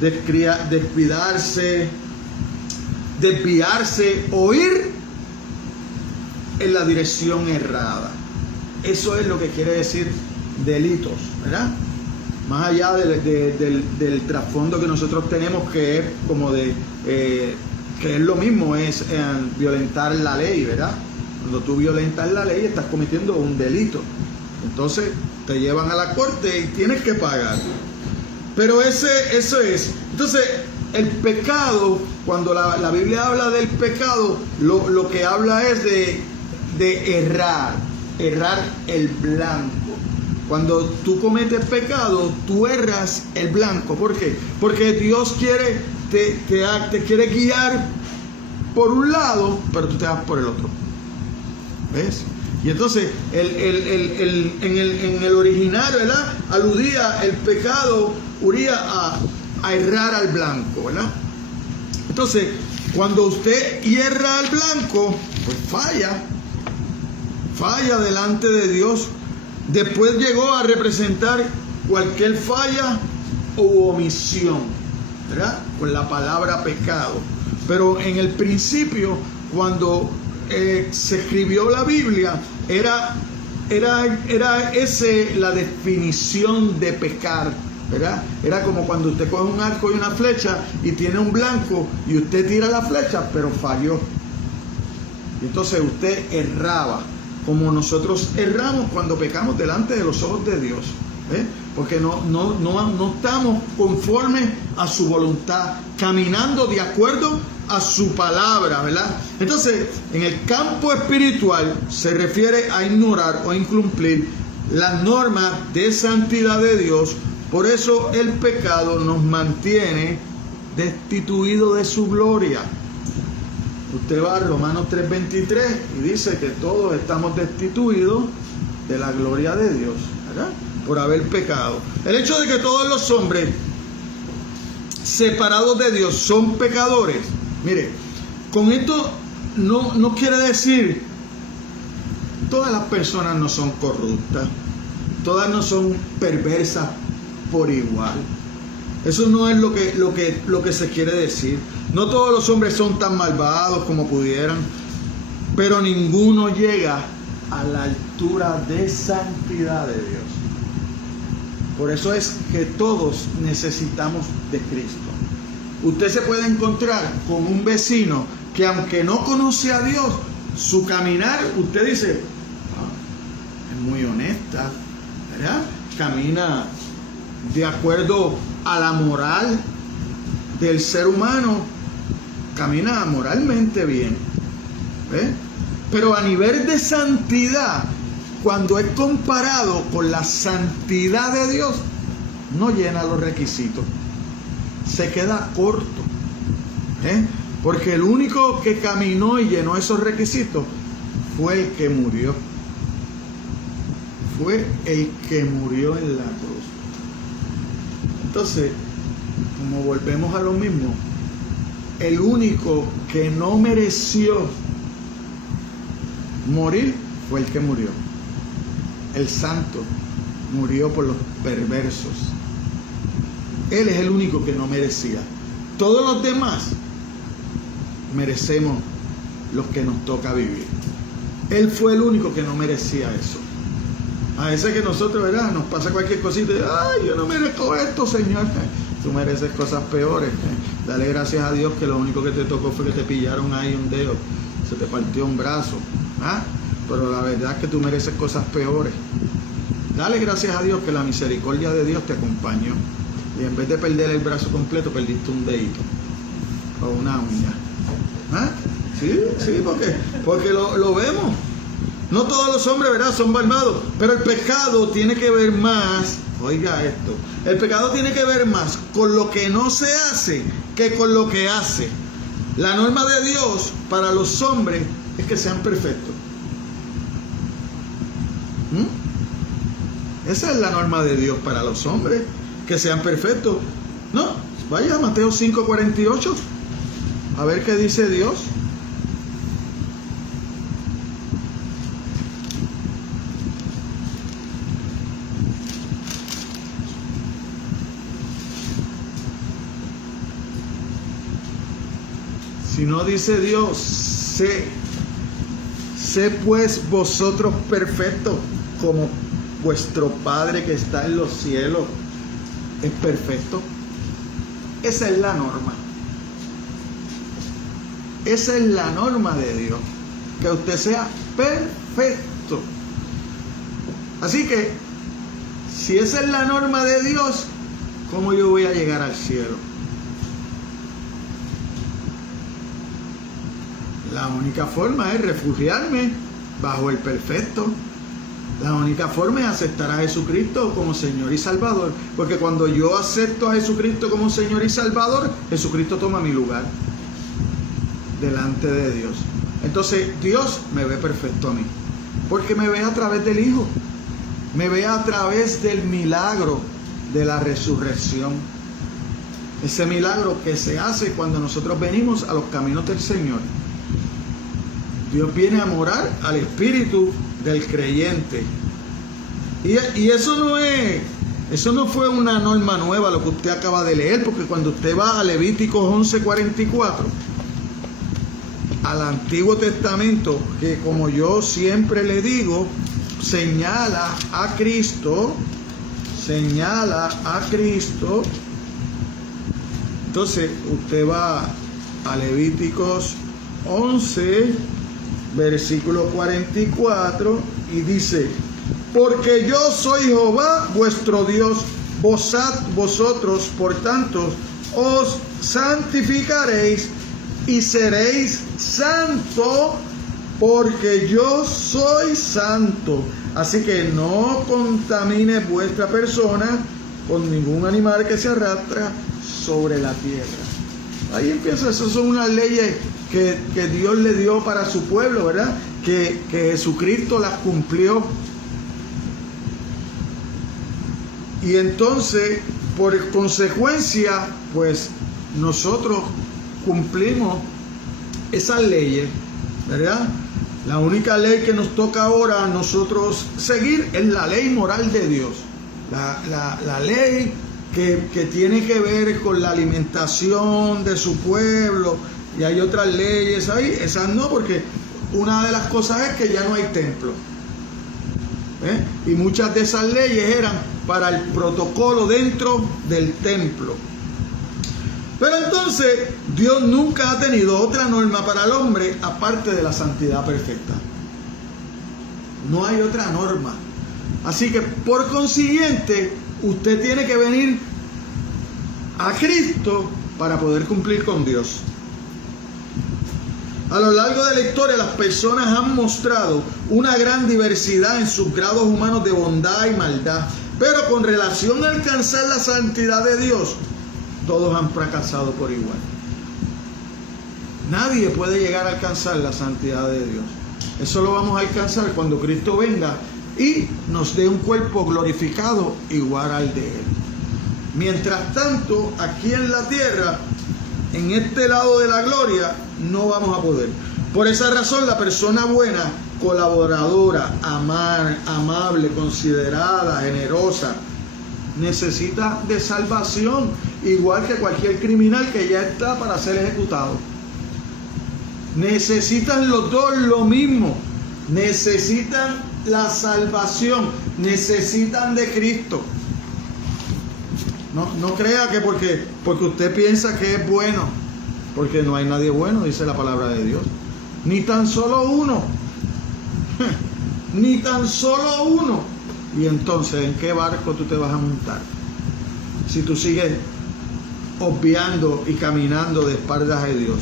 descuidarse, desviarse o ir en la dirección errada. Eso es lo que quiere decir delitos, ¿verdad? Más allá del trasfondo que nosotros tenemos, que es como que es lo mismo, es violentar la ley, ¿verdad? Cuando tú violentas la ley, estás cometiendo un delito. Entonces te llevan a la corte y tienes que pagar. Pero eso es. Entonces, el pecado, cuando la Biblia habla del pecado, lo que habla es de errar el blanco. Cuando tú cometes pecado, tú erras el blanco. ¿Por qué? Porque Dios te quiere guiar por un lado, pero tú te vas por el otro. ¿Ves? Y entonces en el original, ¿verdad?, aludía el pecado, a errar al blanco, ¿verdad? Entonces, cuando usted hierra al blanco, pues falla delante de Dios. Después llegó a representar cualquier falla o omisión, ¿verdad?, con la palabra pecado. Pero en el principio, cuando se escribió la Biblia, era la definición de pecar, ¿verdad? Era como cuando usted coge un arco y una flecha y tiene un blanco y usted tira la flecha, pero falló. Y entonces usted erraba, como nosotros erramos cuando pecamos delante de los ojos de Dios, ¿eh? Porque no estamos conformes a su voluntad, caminando de acuerdo a su palabra, ¿verdad? Entonces, en el campo espiritual se refiere a ignorar o incumplir las normas de santidad de Dios. Por eso el pecado nos mantiene destituidos de su gloria. Usted va a Romanos 3:23 y dice que todos estamos destituidos de la gloria de Dios, ¿verdad?, por haber pecado. El hecho de que todos los hombres separados de Dios son pecadores, mire, con esto no quiere decir todas las personas no son corruptas, todas no son perversas por igual. Eso no es lo que se quiere decir. No todos los hombres son tan malvados como pudieran, pero ninguno llega a la altura de santidad de Dios. Por eso es que todos necesitamos de Cristo. Usted se puede encontrar con un vecino que, aunque no conoce a Dios, su caminar, usted dice, es muy honesta, ¿verdad? Camina de acuerdo a la moral del ser humano, camina moralmente bien, ¿ves? Pero a nivel de santidad, cuando es comparado con la santidad de Dios, no llena los requisitos, se queda corto, ¿eh? Porque el único que caminó y llenó esos requisitos fue el que murió. Fue el que murió en la cruz. Entonces, como volvemos a lo mismo, el único que no mereció morir fue el que murió. El santo murió por los perversos. Él es el único que no merecía. Todos los demás merecemos los que nos toca vivir. Él fue el único que no merecía eso. A veces que nosotros, ¿verdad?, nos pasa cualquier cosita y, ay, yo no merezco esto, Señor. Tú mereces cosas peores. Dale gracias a Dios que lo único que te tocó fue que te pillaron ahí un dedo, se te partió un brazo, ¿ah? Pero la verdad es que tú mereces cosas peores. Dale gracias a Dios que la misericordia de Dios te acompañó. Y en vez de perder el brazo completo, perdiste un dedito o una uña. ¿Ah? Sí, porque lo vemos. No todos los hombres, ¿verdad?, son malvados, pero el pecado tiene que ver más, oiga esto, el pecado tiene que ver más con lo que no se hace que con lo que hace. La norma de Dios para los hombres es que sean perfectos. Esa es la norma de Dios para los hombres, que sean perfectos. No, vaya a Mateo 5:48, a ver qué dice Dios. Si no, dice Dios, sé pues vosotros perfectos como vuestro Padre que está en los cielos es perfecto. Esa es la norma. Esa es la norma de Dios. que usted sea perfecto. Así que, si esa es la norma de Dios, ¿cómo yo voy a llegar al cielo? La única forma es refugiarme bajo el perfecto. La única forma es aceptar a Jesucristo como Señor y Salvador. Porque cuando yo acepto a Jesucristo como Señor y Salvador, Jesucristo toma mi lugar delante de Dios. Entonces Dios me ve perfecto a mí, porque me ve a través del Hijo, me ve a través del milagro de la resurrección. Ese milagro que se hace cuando nosotros venimos a los caminos del Señor. Dios viene a morar al espíritu del creyente. Y eso no fue una norma nueva lo que usted acaba de leer, porque cuando usted va a Levíticos 11:44, al Antiguo Testamento, que como yo siempre le digo, señala a Cristo. Entonces usted va a Levíticos 11, versículo 44, y dice: porque yo soy Jehová vuestro Dios, vosotros por tanto os santificaréis y seréis santo, porque yo soy santo. Así que no contamine vuestra persona con ningún animal que se arrastra sobre la tierra. Ahí empieza, esas son unas leyes que Dios le dio para su pueblo, ¿verdad? Que Jesucristo las cumplió. Y entonces, por consecuencia, pues nosotros cumplimos esas leyes, ¿verdad? La única ley que nos toca ahora a nosotros seguir es la ley moral de Dios. La ley que tiene que ver con la alimentación de su pueblo. Y hay otras leyes ahí, esas no, porque una de las cosas es que ya no hay templo. Y muchas de esas leyes eran para el protocolo dentro del templo. Pero entonces Dios nunca ha tenido otra norma para el hombre aparte de la santidad perfecta. No hay otra norma. Así que por consiguiente usted tiene que venir a Cristo para poder cumplir con Dios. A lo largo de la historia las personas han mostrado una gran diversidad en sus grados humanos de bondad y maldad, pero con relación a alcanzar la santidad de Dios, todos han fracasado por igual. Nadie puede llegar a alcanzar la santidad de Dios. Eso lo vamos a alcanzar cuando Cristo venga y nos dé un cuerpo glorificado igual al de Él. Mientras tanto, aquí en la tierra, en este lado de la gloria, no vamos a poder. Por esa razón, la persona buena, colaboradora, amable, considerada, generosa, necesita de salvación, igual que cualquier criminal que ya está para ser ejecutado. Necesitan los dos lo mismo. Necesitan la salvación, necesitan de Cristo. No crea que porque usted piensa que es bueno, porque no hay nadie bueno, dice la palabra de Dios. Ni tan solo uno. Ni tan solo uno. Y entonces, ¿en qué barco tú te vas a montar? Si tú sigues obviando y caminando de espaldas de Dios.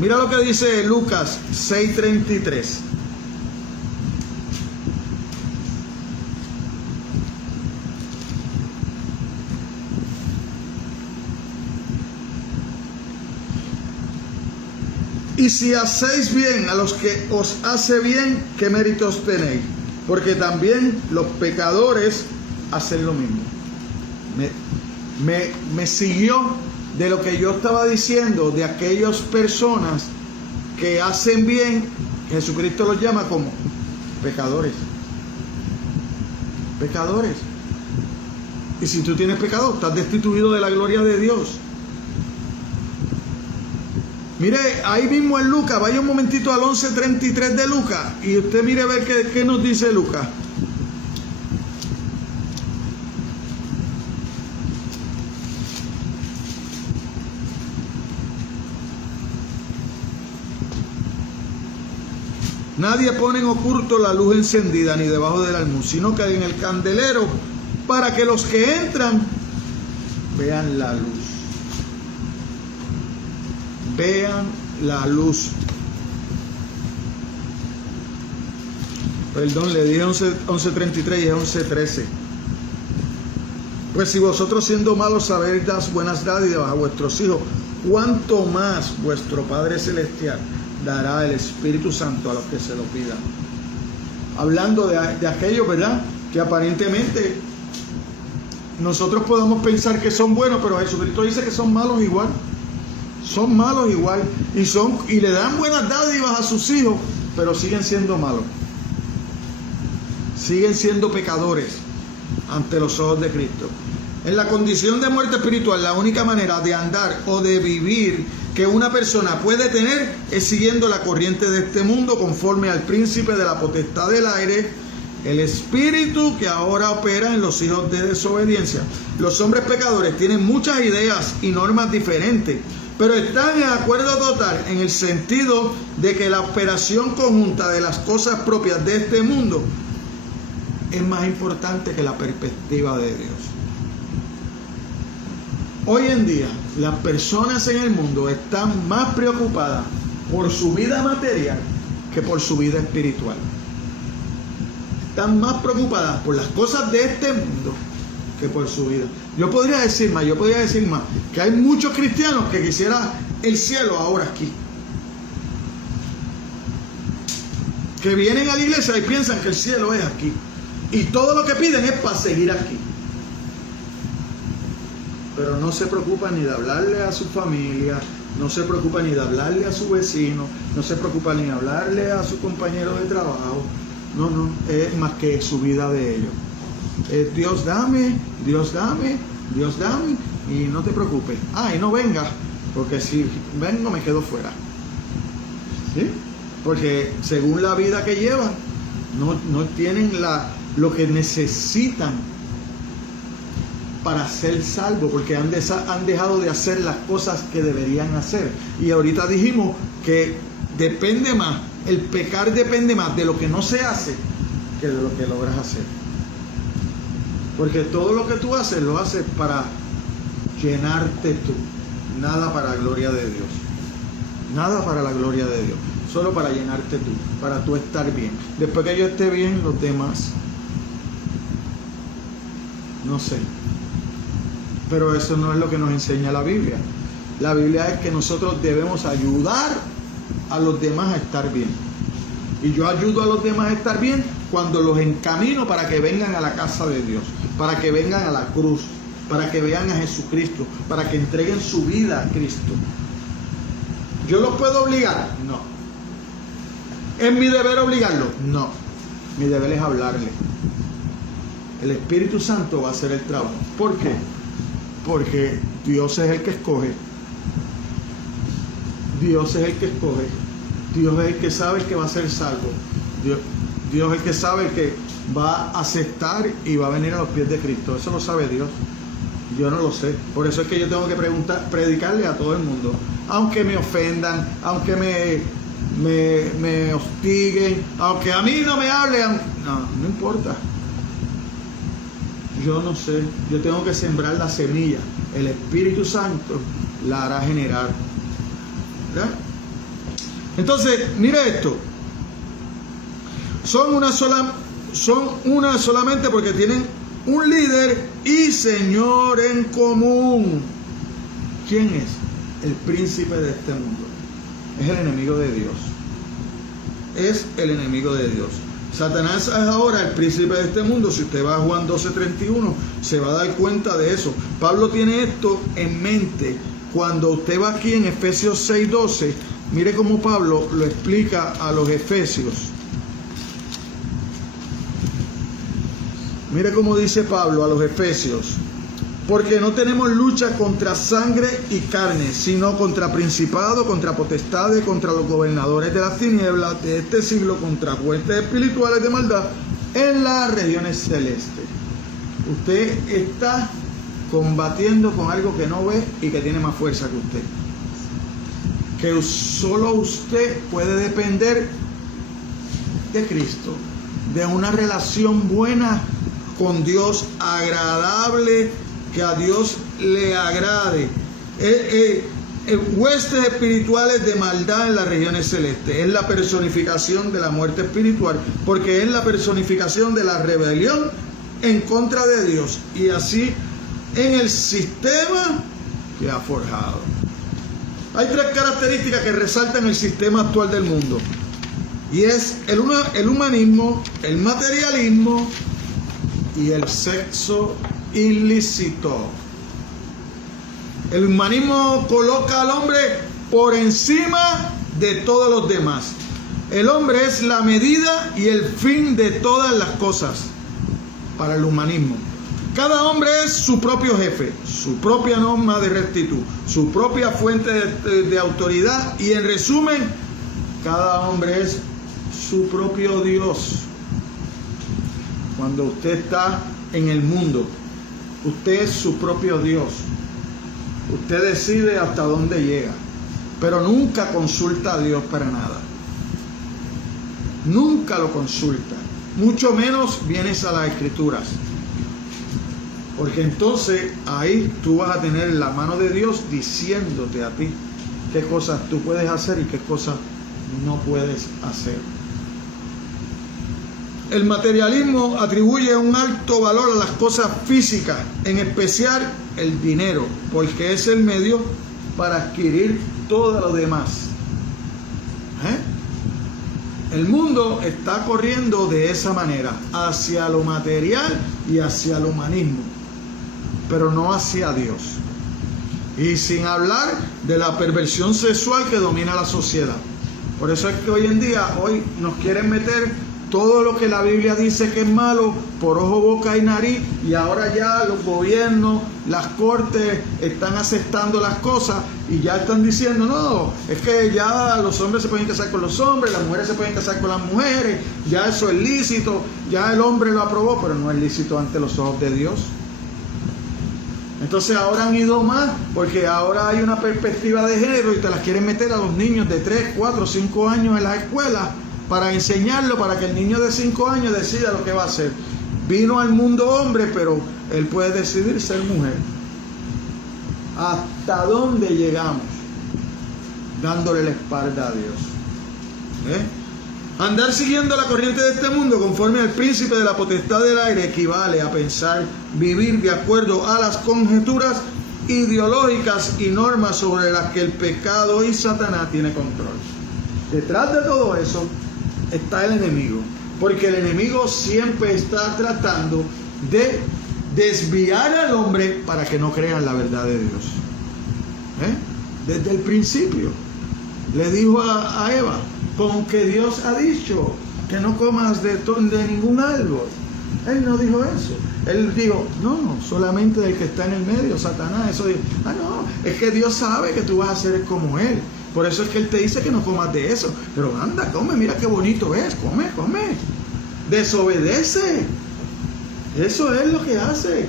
Mira lo que dice Lucas 6:33. Y si hacéis bien a los que os hace bien, ¿qué méritos tenéis? Porque también los pecadores hacen lo mismo. Me siguió de lo que yo estaba diciendo, de aquellas personas que hacen bien. Jesucristo los llama como pecadores. Pecadores. Y si tú tienes pecado, estás destituido de la gloria de Dios. Mire, ahí mismo en Lucas, vaya un momentito al 11:33 de Lucas y usted mire a ver qué nos dice Lucas. Nadie pone en oculto la luz encendida ni debajo del almud, sino que en el candelero, para que los que entran vean la luz. Vean la luz. Perdón, le dije 11:33 y es 11:13. Pues si vosotros siendo malos sabéis dar buenas dádivas a vuestros hijos, cuánto más vuestro Padre Celestial dará el Espíritu Santo a los que se lo pidan. Hablando de aquellos, ¿verdad?, que aparentemente nosotros podemos pensar que son buenos, pero Jesucristo dice que son malos igual. Son malos igual y le dan buenas dádivas a sus hijos, pero siguen siendo malos. Siguen siendo pecadores ante los ojos de Cristo. En la condición de muerte espiritual, la única manera de andar o de vivir que una persona puede tener es siguiendo la corriente de este mundo, conforme al príncipe de la potestad del aire, el espíritu que ahora opera en los hijos de desobediencia. Los hombres pecadores tienen muchas ideas y normas diferentes, pero están en acuerdo total en el sentido de que la operación conjunta de las cosas propias de este mundo es más importante que la perspectiva de Dios. Hoy en día, las personas en el mundo están más preocupadas por su vida material que por su vida espiritual. Están más preocupadas por las cosas de este mundo que por su vida. Yo podría decir más, que hay muchos cristianos que quisieran el cielo ahora aquí. Que vienen a la iglesia y piensan que el cielo es aquí. Y todo lo que piden es para seguir aquí. Pero no se preocupan ni de hablarle a su familia, no se preocupan ni de hablarle a su vecino, no se preocupan ni de hablarle a su compañero de trabajo. No, es más que su vida de ellos. Dios dame, Dios dame, Dios dame, y no te preocupes. Y no vengas, porque si vengo me quedo fuera. ¿Sí? Porque según la vida que llevan, no tienen lo que necesitan para ser salvos, porque han dejado de hacer las cosas que deberían hacer. Y ahorita dijimos que depende más, el pecar depende más de lo que no se hace que de lo que logras hacer. Porque todo lo que tú haces, lo haces para llenarte tú, nada para la gloria de Dios. Nada para la gloria de Dios, solo para llenarte tú, para tú estar bien. Después que yo esté bien, los demás, no sé. Pero eso no es lo que nos enseña la Biblia. La Biblia es que nosotros debemos ayudar a los demás a estar bien. Y yo ayudo a los demás a estar bien cuando los encamino para que vengan a la casa de Dios, para que vengan a la cruz, para que vean a Jesucristo, para que entreguen su vida a Cristo. ¿Yo los puedo obligar? No. ¿Es mi deber obligarlos? No. Mi deber es hablarle. El Espíritu Santo va a hacer el trabajo. ¿Por qué? Porque Dios es el que escoge. Dios es el que escoge. Dios es el que sabe el que va a ser salvo. Dios es el que sabe el que va a aceptar y va a venir a los pies de Cristo. Eso lo sabe Dios. Yo no lo sé. Por eso es que yo tengo que predicarle a todo el mundo. Aunque me ofendan, aunque me hostiguen, aunque a mí no me hablen, no importa. Yo no sé, yo tengo que sembrar la semilla. El Espíritu Santo la hará generar. ¿Verdad? Entonces, mire esto. Son una solamente porque tienen un líder y Señor en común. ¿Quién es? El príncipe de este mundo. Es el enemigo de Dios. Es el enemigo de Dios. Satanás es ahora el príncipe de este mundo. Si usted va a Juan 12:31, se va a dar cuenta de eso. Pablo tiene esto en mente. Cuando usted va aquí en Efesios 6:12, mire cómo Pablo lo explica a los efesios. Mire cómo dice Pablo a los efesios. Porque no tenemos lucha contra sangre y carne, sino contra principados, contra potestades, contra los gobernadores de las tinieblas de este siglo, contra huestes espirituales de maldad en las regiones celestes. Usted está combatiendo con algo que no ve y que tiene más fuerza que usted. Que solo usted puede depender de Cristo, de una relación buena con Dios, agradable, que a Dios le agrade. Huestes espirituales de maldad en las regiones celestes. Es la personificación de la muerte espiritual, porque es la personificación de la rebelión en contra de Dios, y así en el sistema que ha forjado. Hay tres características que resaltan el sistema actual del mundo, y es el humanismo, el materialismo y el sexo ilícito. El humanismo coloca al hombre por encima de todos los demás. El hombre es la medida y el fin de todas las cosas para el humanismo. Cada hombre es su propio jefe, su propia norma de rectitud, su propia fuente de autoridad, y en resumen, cada hombre es su propio Dios. Cuando usted está en el mundo, usted es su propio Dios. Usted decide hasta dónde llega, pero nunca consulta a Dios para nada. Nunca lo consulta. Mucho menos vienes a las Escrituras. Porque entonces ahí tú vas a tener la mano de Dios diciéndote a ti qué cosas tú puedes hacer y qué cosas no puedes hacer. El materialismo atribuye un alto valor a las cosas físicas, en especial el dinero, porque es el medio para adquirir todo lo demás. El mundo está corriendo de esa manera, hacia lo material y hacia el humanismo, pero no hacia Dios. Y sin hablar de la perversión sexual que domina la sociedad. Por eso es que hoy nos quieren meter todo lo que la Biblia dice que es malo por ojo, boca y nariz, y ahora ya los gobiernos, las cortes están aceptando las cosas y ya están diciendo, no, es que ya los hombres se pueden casar con los hombres, las mujeres se pueden casar con las mujeres, ya eso es lícito, ya el hombre lo aprobó, pero no es lícito ante los ojos de Dios. Entonces ahora han ido más, porque ahora hay una perspectiva de género y te las quieren meter a los niños de 3, 4, 5 años en las escuelas, para enseñarlo, para que el niño de 5 años decida lo que va a hacer. Vino al mundo hombre, pero él puede decidir ser mujer. ¿Hasta dónde llegamos? Dándole la espalda a Dios. Andar siguiendo la corriente de este mundo conforme al príncipe de la potestad del aire equivale a pensar vivir de acuerdo a las conjeturas ideológicas y normas sobre las que el pecado y Satanás tiene control. Detrás de todo eso está el enemigo, porque el enemigo siempre está tratando de desviar al hombre para que no crean la verdad de Dios. Desde el principio le dijo a Eva, con que Dios ha dicho que no comas de ningún árbol. Él no dijo eso. Él dijo, no, solamente del que está en el medio, Satanás. Eso dijo, no, es que Dios sabe que tú vas a ser como Él. Por eso es que Él te dice que no comas de eso. Pero anda, come, mira qué bonito es, come. Desobedece. Eso es lo que hace.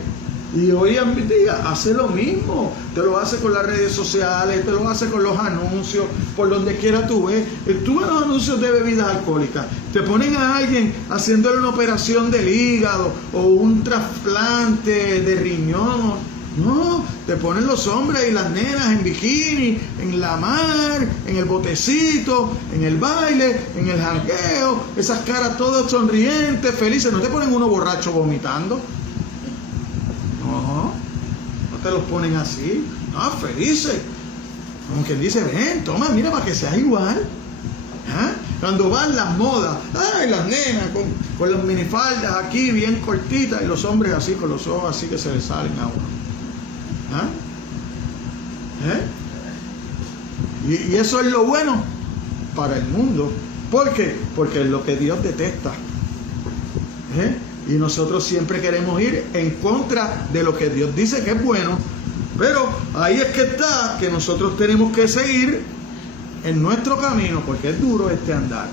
Y hoy en día hace lo mismo. Te lo hace con las redes sociales, te lo hace con los anuncios, por donde quiera tú ves. Tú ves los anuncios de bebidas alcohólicas. Te ponen a alguien haciéndole una operación del hígado o un trasplante de riñón. No, te ponen los hombres y las nenas en bikini, en la mar, en el botecito, en el baile, en el jangueo, esas caras todas sonrientes, felices. No te ponen uno borracho vomitando. No te los ponen así. No, felices. Como quien dice, ven, toma, mira para que seas igual. Cuando van las modas, las nenas con las minifaldas aquí bien cortitas y los hombres así con los ojos así que se les salen a uno. Y eso es lo bueno para el mundo. ¿Por qué? Porque es lo que Dios detesta. Y nosotros siempre queremos ir en contra de lo que Dios dice que es bueno. Pero ahí es que está, que nosotros tenemos que seguir en nuestro camino, porque es duro este andar.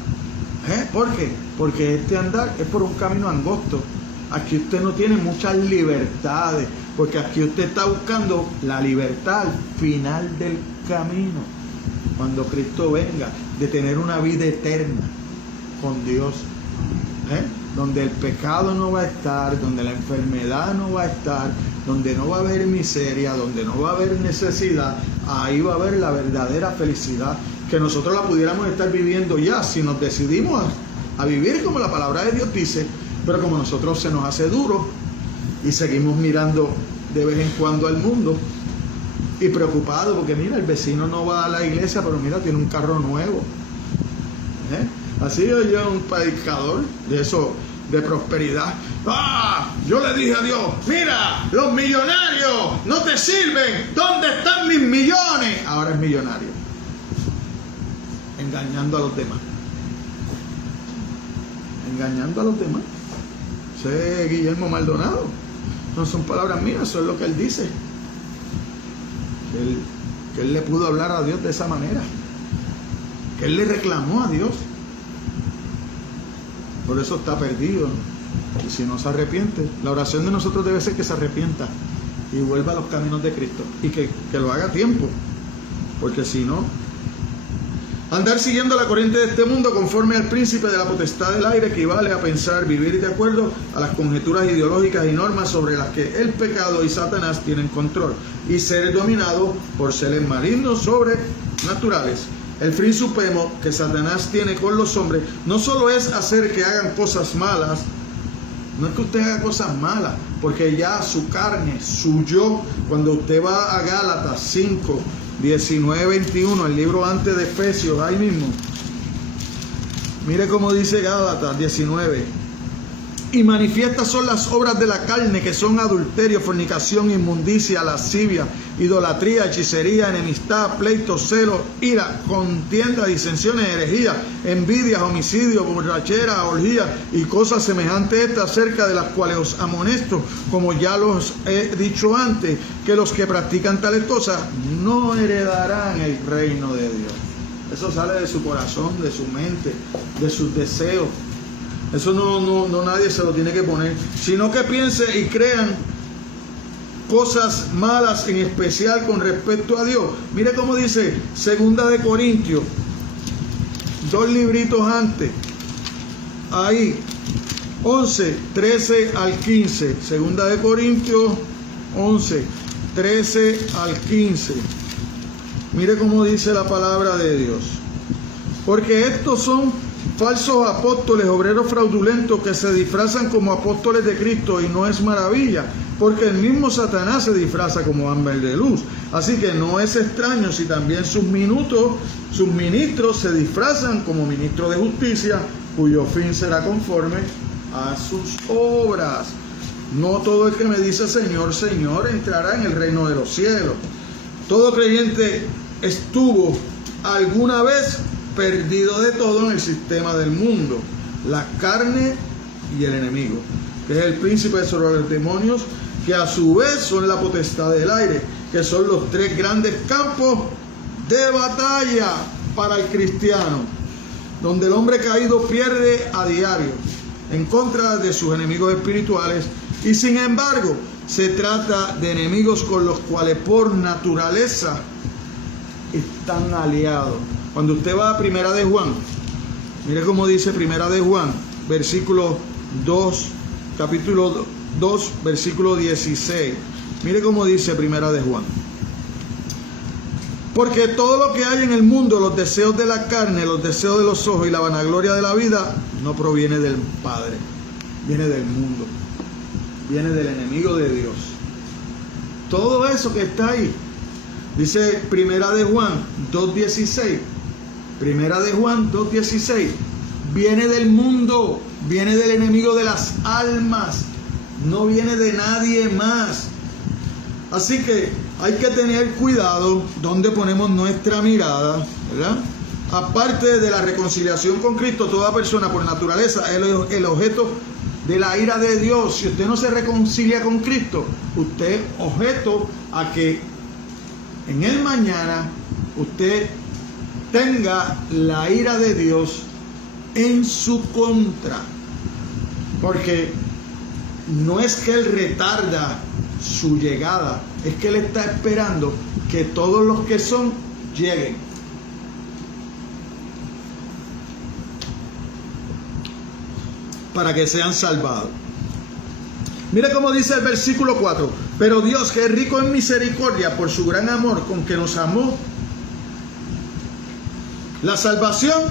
¿Por qué? Porque este andar es por un camino angosto. Aquí usted no tiene muchas libertades, porque aquí usted está buscando la libertad al final del camino, cuando Cristo venga, de tener una vida eterna con Dios Donde el pecado no va a estar, donde la enfermedad no va a estar, donde no va a haber miseria, donde no va a haber necesidad, ahí va a haber la verdadera felicidad, que nosotros la pudiéramos estar viviendo ya si nos decidimos a vivir como la palabra de Dios dice, pero como nosotros se nos hace duro y seguimos mirando de vez en cuando al mundo y preocupado porque mira, el vecino no va a la iglesia, pero mira, tiene un carro nuevo. Así yo un predicador de eso, de prosperidad. Yo le dije a Dios, mira, los millonarios no te sirven, ¿dónde están mis millones? Ahora es millonario, engañando a los demás. Engañando a los demás. Ese es Guillermo Maldonado. No son palabras mías, eso es lo que él dice. Que él le pudo hablar a Dios de esa manera. Que él le reclamó a Dios. Por eso está perdido. Y si no se arrepiente, la oración de nosotros debe ser que se arrepienta y vuelva a los caminos de Cristo. Y que lo haga a tiempo. Porque si no, andar siguiendo la corriente de este mundo conforme al príncipe de la potestad del aire equivale a pensar, vivir de acuerdo a las conjeturas ideológicas y normas sobre las que el pecado y Satanás tienen control y ser dominados por seres malignos sobrenaturales. El fin supremo que Satanás tiene con los hombres no solo es hacer que hagan cosas malas, no es que usted haga cosas malas, porque ya su carne, su yo, cuando usted va a Gálatas 5, 19, 21, el libro antes de Efesios, ahí mismo. Mire cómo dice Gálatas 19. Y manifiestas son las obras de la carne, que son adulterio, fornicación, inmundicia, lascivia, idolatría, hechicería, enemistad, pleito, celo, ira, contienda, disensiones, herejía, envidias, homicidio, borrachera, orgía y cosas semejantes a estas, acerca de las cuales os amonesto, como ya los he dicho antes, que los que practican tales cosas no heredarán el reino de Dios. Eso sale de su corazón, de su mente, de sus deseos. Eso no nadie se lo tiene que poner, sino que piense y crean cosas malas, en especial con respecto a Dios. Mire cómo dice 2 de Corintios, 2 libritos antes, ahí 11, 13 al 15, 2 de Corintios 11, 13 al 15. Mire cómo dice la palabra de Dios. Porque estos son falsos apóstoles, obreros fraudulentos, que se disfrazan como apóstoles de Cristo, y no es maravilla, porque el mismo Satanás se disfraza como ángel de luz. Así que no es extraño si también sus ministros se disfrazan como ministros de justicia, cuyo fin será conforme a sus obras. No todo el que me dice Señor, Señor entrará en el reino de los cielos. Todo creyente estuvo alguna vez perdido de todo en el sistema del mundo, la carne y el enemigo, que es el príncipe sobre los demonios, que a su vez son la potestad del aire, que son los tres grandes campos de batalla para el cristiano, donde el hombre caído pierde a diario en contra de sus enemigos espirituales, y sin embargo se trata de enemigos con los cuales por naturaleza están aliados. Cuando usted va a Primera de Juan, mire cómo dice Primera de Juan, versículo 2, capítulo 2, versículo 16. Mire cómo dice Primera de Juan. Porque todo lo que hay en el mundo, los deseos de la carne, los deseos de los ojos y la vanagloria de la vida, no proviene del Padre, viene del mundo, viene del enemigo de Dios. Todo eso que está ahí, dice Primera de Juan 2.16, Primera de Juan 2.16, viene del mundo, viene del enemigo de las almas, no viene de nadie más. Así que hay que tener cuidado donde ponemos nuestra mirada, ¿verdad? Aparte de la reconciliación con Cristo, toda persona por naturaleza es el objeto de la ira de Dios. Si usted no se reconcilia con Cristo, usted es objeto a que en el mañana usted tenga la ira de Dios en su contra, porque no es que Él retarda su llegada, es que Él está esperando que todos los que son lleguen. para que sean salvados. Mire cómo dice el versículo 4. Pero Dios, que es rico en misericordia por su gran amor con que nos amó. La salvación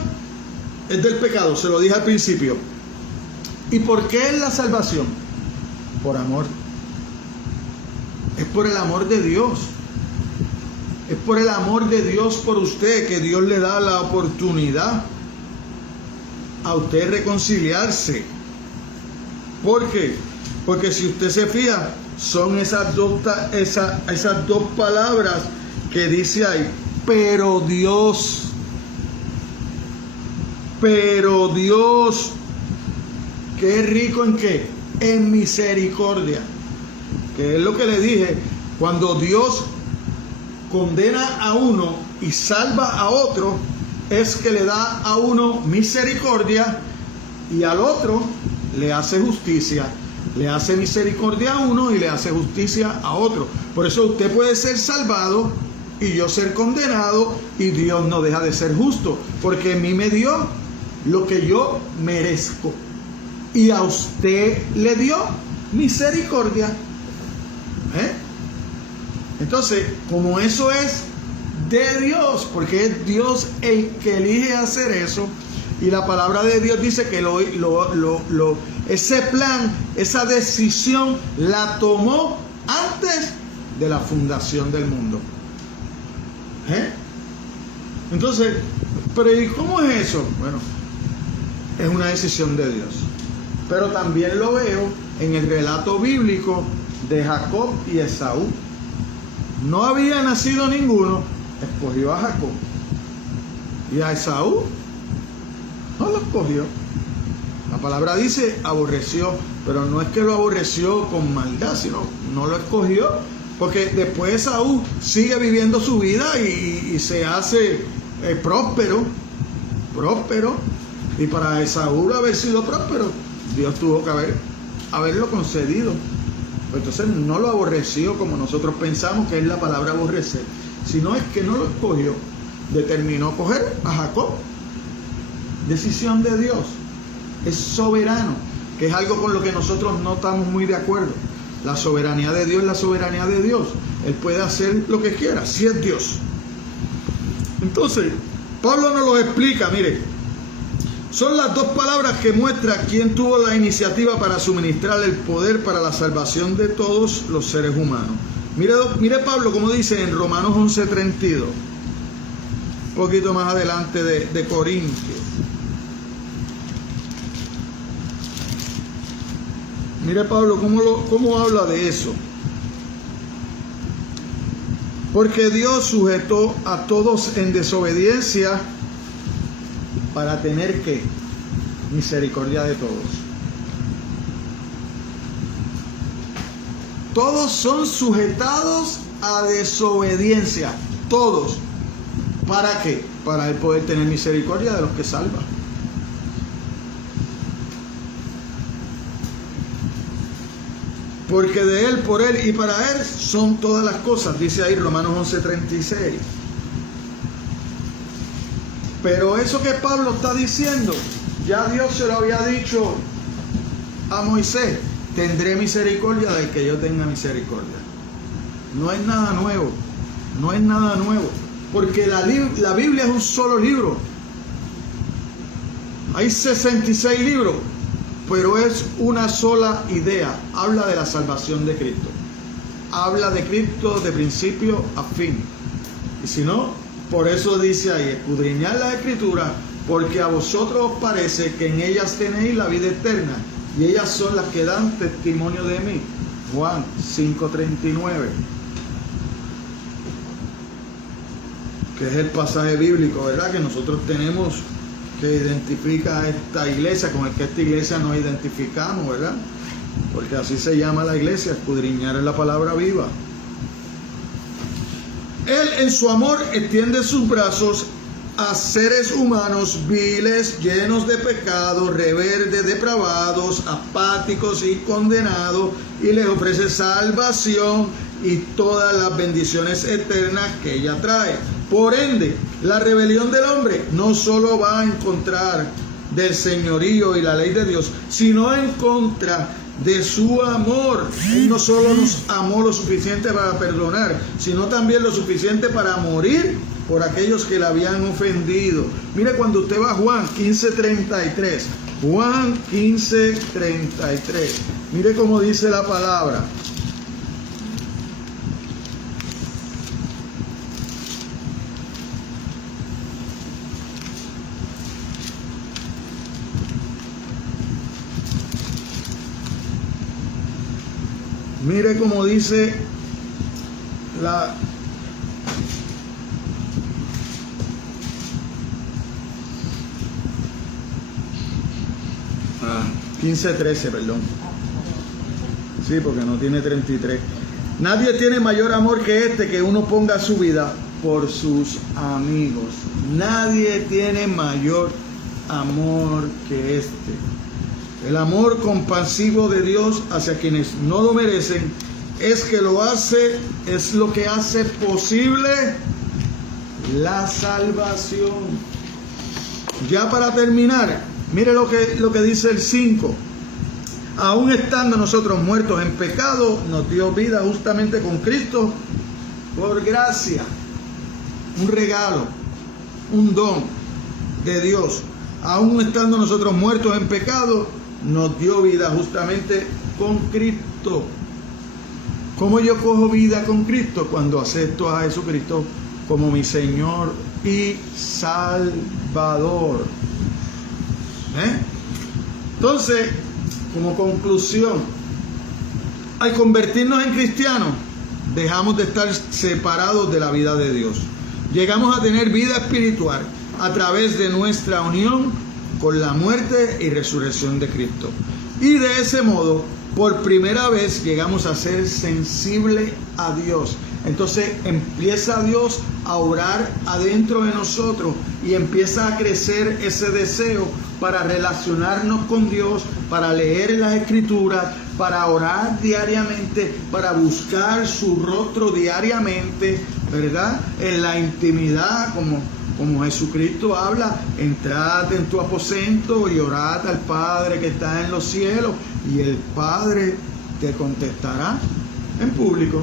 es del pecado, se lo dije al principio. ¿Y por qué es la salvación? Por amor. Es por el amor de Dios. Es por el amor de Dios por usted que Dios le da la oportunidad a usted reconciliarse. ¿Por qué? Porque si usted se fija, son esas dos palabras que dice ahí. Pero Dios, que es rico en ¿qué? En misericordia. Que es lo que le dije, cuando Dios condena a uno y salva a otro, es que le da a uno misericordia y al otro le hace justicia. Le hace misericordia a uno y le hace justicia a otro. Por eso usted puede ser salvado y yo ser condenado, y Dios no deja de ser justo, porque a mí me dio lo que yo merezco y a usted le dio misericordia. Entonces, como eso es de Dios, porque es Dios el que elige hacer eso, y la palabra de Dios dice que ese plan, esa decisión la tomó antes de la fundación del mundo. Entonces, pero ¿y cómo es eso? Bueno, es una decisión de Dios. Pero también lo veo en el relato bíblico de Jacob y Esaú. No había nacido ninguno, escogió a Jacob. Y a Esaú no lo escogió. La palabra dice aborreció, pero no es que lo aborreció con maldad, sino no lo escogió, porque después Esaú sigue viviendo su vida y se hace próspero, y para Esaú haber sido próspero, Dios tuvo que haberlo concedido. Entonces no lo aborreció como nosotros pensamos que es la palabra aborrecer, sino es que no lo escogió, determinó coger a Jacob. Decisión de Dios, es soberano, que es algo con lo que nosotros no estamos muy de acuerdo. La soberanía de Dios es la soberanía de Dios. Él puede hacer lo que quiera, si es Dios. Entonces, Pablo nos lo explica, mire, son las dos palabras que muestran quién tuvo la iniciativa para suministrar el poder para la salvación de todos los seres humanos. Mire Pablo como dice en Romanos 11:32, un poquito más adelante de Corintios. Mire Pablo cómo habla de eso. Porque Dios sujetó a todos en desobediencia para tener ¿qué? Misericordia de todos. Todos son sujetados a desobediencia. Todos. ¿Para qué? Para él poder tener misericordia de los que salva. Porque de él, por él y para él son todas las cosas, dice ahí Romanos 11:36. Pero eso que Pablo está diciendo, ya Dios se lo había dicho a Moisés: tendré misericordia del que yo tenga misericordia. No es nada nuevo, no es nada nuevo, porque la Biblia es un solo libro. Hay 66 libros, pero es una sola idea. Habla de la salvación de Cristo. Habla de Cristo de principio a fin. Y si no, por eso dice ahí: escudriñad la Escritura, porque a vosotros os parece que en ellas tenéis la vida eterna, y ellas son las que dan testimonio de mí. Juan 5:39. Que es el pasaje bíblico, ¿verdad?, que nosotros tenemos, que identifica a esta iglesia, con el que esta iglesia nos identificamos, ¿verdad? Porque así se llama la iglesia, escudriñar en la palabra viva. Él en su amor extiende sus brazos a seres humanos viles, llenos de pecado, rebeldes, depravados, apáticos y condenados, y les ofrece salvación y todas las bendiciones eternas que ella trae. Por ende, la rebelión del hombre no solo va a encontrar del señorío y la ley de Dios, sino en contra de su amor. Él no solo nos amó lo suficiente para perdonar, sino también lo suficiente para morir por aquellos que le habían ofendido. Mire cuando usted va a Juan 15:33, Juan 15:33, mire cómo dice la palabra. Mire cómo dice la 15:13, perdón. Sí, porque no tiene 33. Nadie tiene mayor amor que este, que uno ponga su vida por sus amigos. Nadie tiene mayor amor que este. El amor compasivo de Dios hacia quienes no lo merecen es lo que hace posible la salvación. Ya para terminar, mire lo que dice el 5. Aún estando nosotros muertos en pecado, nos dio vida justamente con Cristo por gracia. Un regalo, un don de Dios. Aún estando nosotros muertos en pecado, nos dio vida justamente con Cristo. ¿Cómo yo cojo vida con Cristo? Cuando acepto a Jesucristo como mi Señor y Salvador. Entonces, como conclusión, al convertirnos en cristianos, dejamos de estar separados de la vida de Dios. Llegamos a tener vida espiritual a través de nuestra unión con la muerte y resurrección de Cristo. Y de ese modo, por primera vez llegamos a ser sensibles a Dios. Entonces empieza Dios a orar adentro de nosotros y empieza a crecer ese deseo para relacionarnos con Dios, para leer las Escrituras, para orar diariamente, para buscar su rostro diariamente, ¿verdad? En la intimidad, como Jesucristo habla, entrad en tu aposento y orad al Padre que está en los cielos, y el Padre te contestará en público.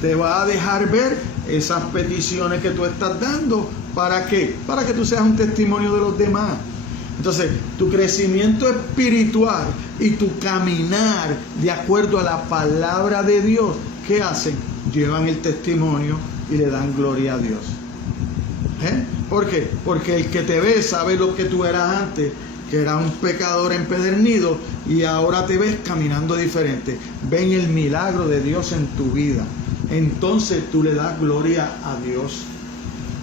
Te va a dejar ver esas peticiones que tú estás dando. ¿Para qué? Para que tú seas un testimonio de los demás. Entonces, tu crecimiento espiritual y tu caminar de acuerdo a la palabra de Dios, ¿qué hacen? Llevan el testimonio y le dan gloria a Dios. ¿Por qué? Porque el que te ve sabe lo que tú eras antes, que eras un pecador empedernido, y ahora te ves caminando diferente. Ven el milagro de Dios en tu vida. Entonces tú le das gloria a Dios.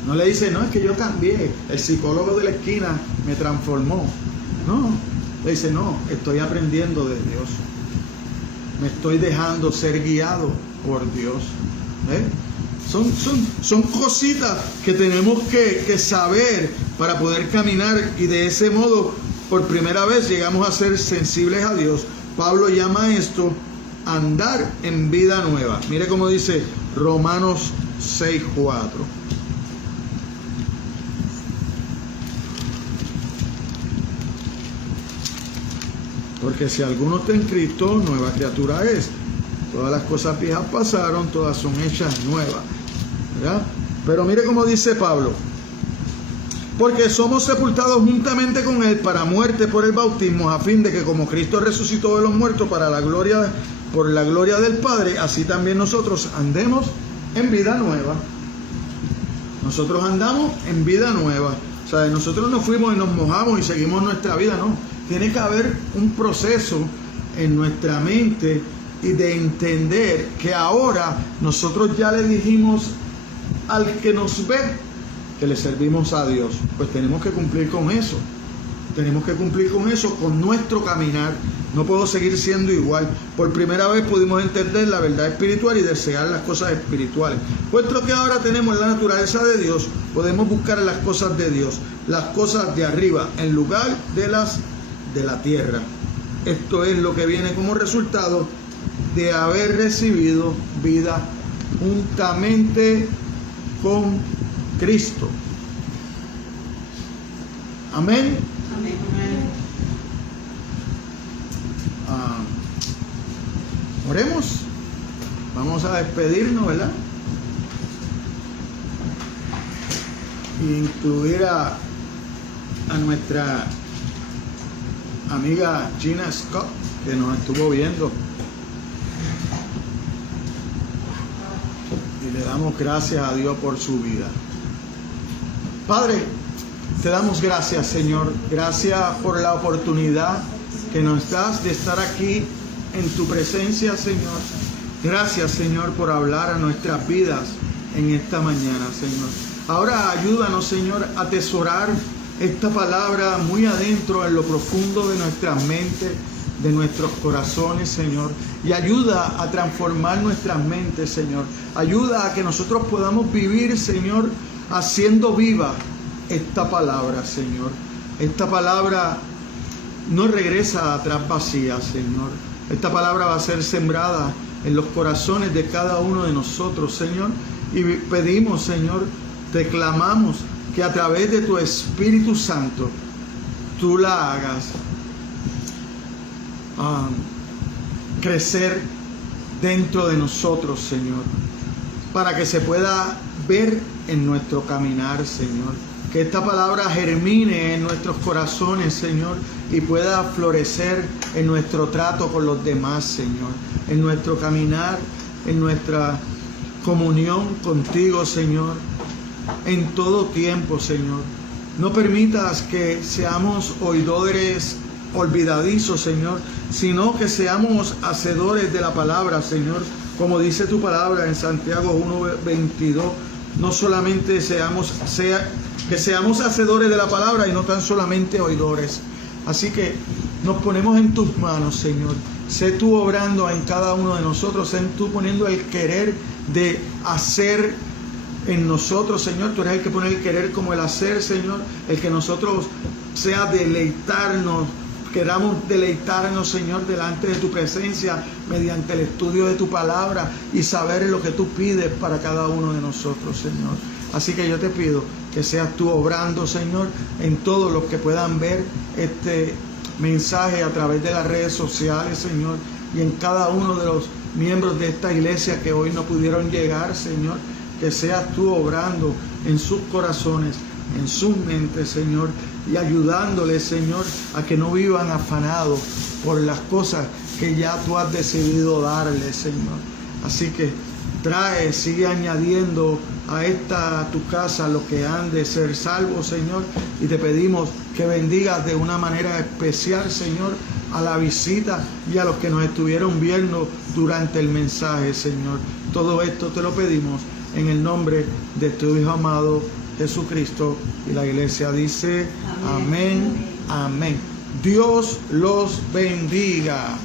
No le dices, no, es que yo cambié, el psicólogo de la esquina me transformó. No, le dice, no, estoy aprendiendo de Dios. Me estoy dejando ser guiado por Dios. Son cositas que tenemos que saber para poder caminar, y de ese modo por primera vez llegamos a ser sensibles a Dios. Pablo llama esto andar en vida nueva. Mire cómo dice Romanos 6:4. Porque si alguno está en Cristo, nueva criatura es. Todas las cosas viejas pasaron, todas son hechas nuevas. ¿Verdad? Pero mire cómo dice Pablo. Porque somos sepultados juntamente con Él para muerte por el bautismo, a fin de que como Cristo resucitó de los muertos por la gloria del Padre, así también nosotros andemos en vida nueva. Nosotros andamos en vida nueva. O sea, nosotros no fuimos y nos mojamos y seguimos nuestra vida, no. Tiene que haber un proceso en nuestra mente y de entender que ahora nosotros ya le dijimos al que nos ve que le servimos a Dios. Pues tenemos que cumplir con eso. Tenemos que cumplir con eso, con nuestro caminar. No puedo seguir siendo igual. Por primera vez pudimos entender la verdad espiritual y desear las cosas espirituales. Puesto que ahora tenemos la naturaleza de Dios, podemos buscar las cosas de Dios, las cosas de arriba, en lugar de las de la tierra. Esto es lo que viene como resultado de haber recibido vida juntamente con Cristo. Amén. Amén. Oremos. Vamos a despedirnos, ¿verdad? Y incluir a nuestra amiga Gina Scott, que nos estuvo viendo. Y le damos gracias a Dios por su vida. Padre, te damos gracias, Señor. Gracias por la oportunidad que nos das de estar aquí en tu presencia, Señor. Gracias, Señor, por hablar a nuestras vidas en esta mañana, Señor. Ahora ayúdanos, Señor, a atesorar esta palabra muy adentro, en lo profundo de nuestras mentes, de nuestros corazones, Señor. Y ayuda a transformar nuestras mentes, Señor. Ayuda a que nosotros podamos vivir, Señor, haciendo viva esta palabra, Señor. Esta palabra no regresa atrás vacía, Señor. Esta palabra va a ser sembrada en los corazones de cada uno de nosotros, Señor. Y pedimos, Señor, te clamamos que a través de tu Espíritu Santo tú la hagas crecer dentro de nosotros, Señor, para que se pueda ver en nuestro caminar, Señor. Que esta palabra germine en nuestros corazones, Señor, y pueda florecer en nuestro trato con los demás, Señor, en nuestro caminar, en nuestra comunión contigo, Señor, en todo tiempo, Señor. No permitas que seamos oidores olvidadizos, Señor, sino que seamos hacedores de la palabra, Señor, como dice tu palabra en Santiago 1:22. No solamente que seamos hacedores de la palabra y no tan solamente oidores. Así que nos ponemos en tus manos, Señor. Sé tú obrando en cada uno de nosotros, sé tú poniendo el querer de hacer en nosotros, Señor. Tú eres el que pone el querer como el hacer, Señor. El que nosotros sea deleitarnos, queramos deleitarnos, Señor, delante de tu presencia mediante el estudio de tu palabra y saber lo que tú pides para cada uno de nosotros, Señor. Así que yo te pido que seas tú obrando, Señor, en todos los que puedan ver este mensaje a través de las redes sociales, Señor, y en cada uno de los miembros de esta iglesia que hoy no pudieron llegar, Señor. Que seas tú obrando en sus corazones, en sus mentes, Señor, y ayudándoles, Señor, a que no vivan afanados por las cosas que ya tú has decidido darles, Señor. Así que sigue añadiendo a tu casa los que han de ser salvos, Señor, y te pedimos que bendigas de una manera especial, Señor, a la visita y a los que nos estuvieron viendo durante el mensaje, Señor. Todo esto te lo pedimos en el nombre de tu Hijo amado Jesucristo. Y la iglesia dice amén, amén. Dios los bendiga.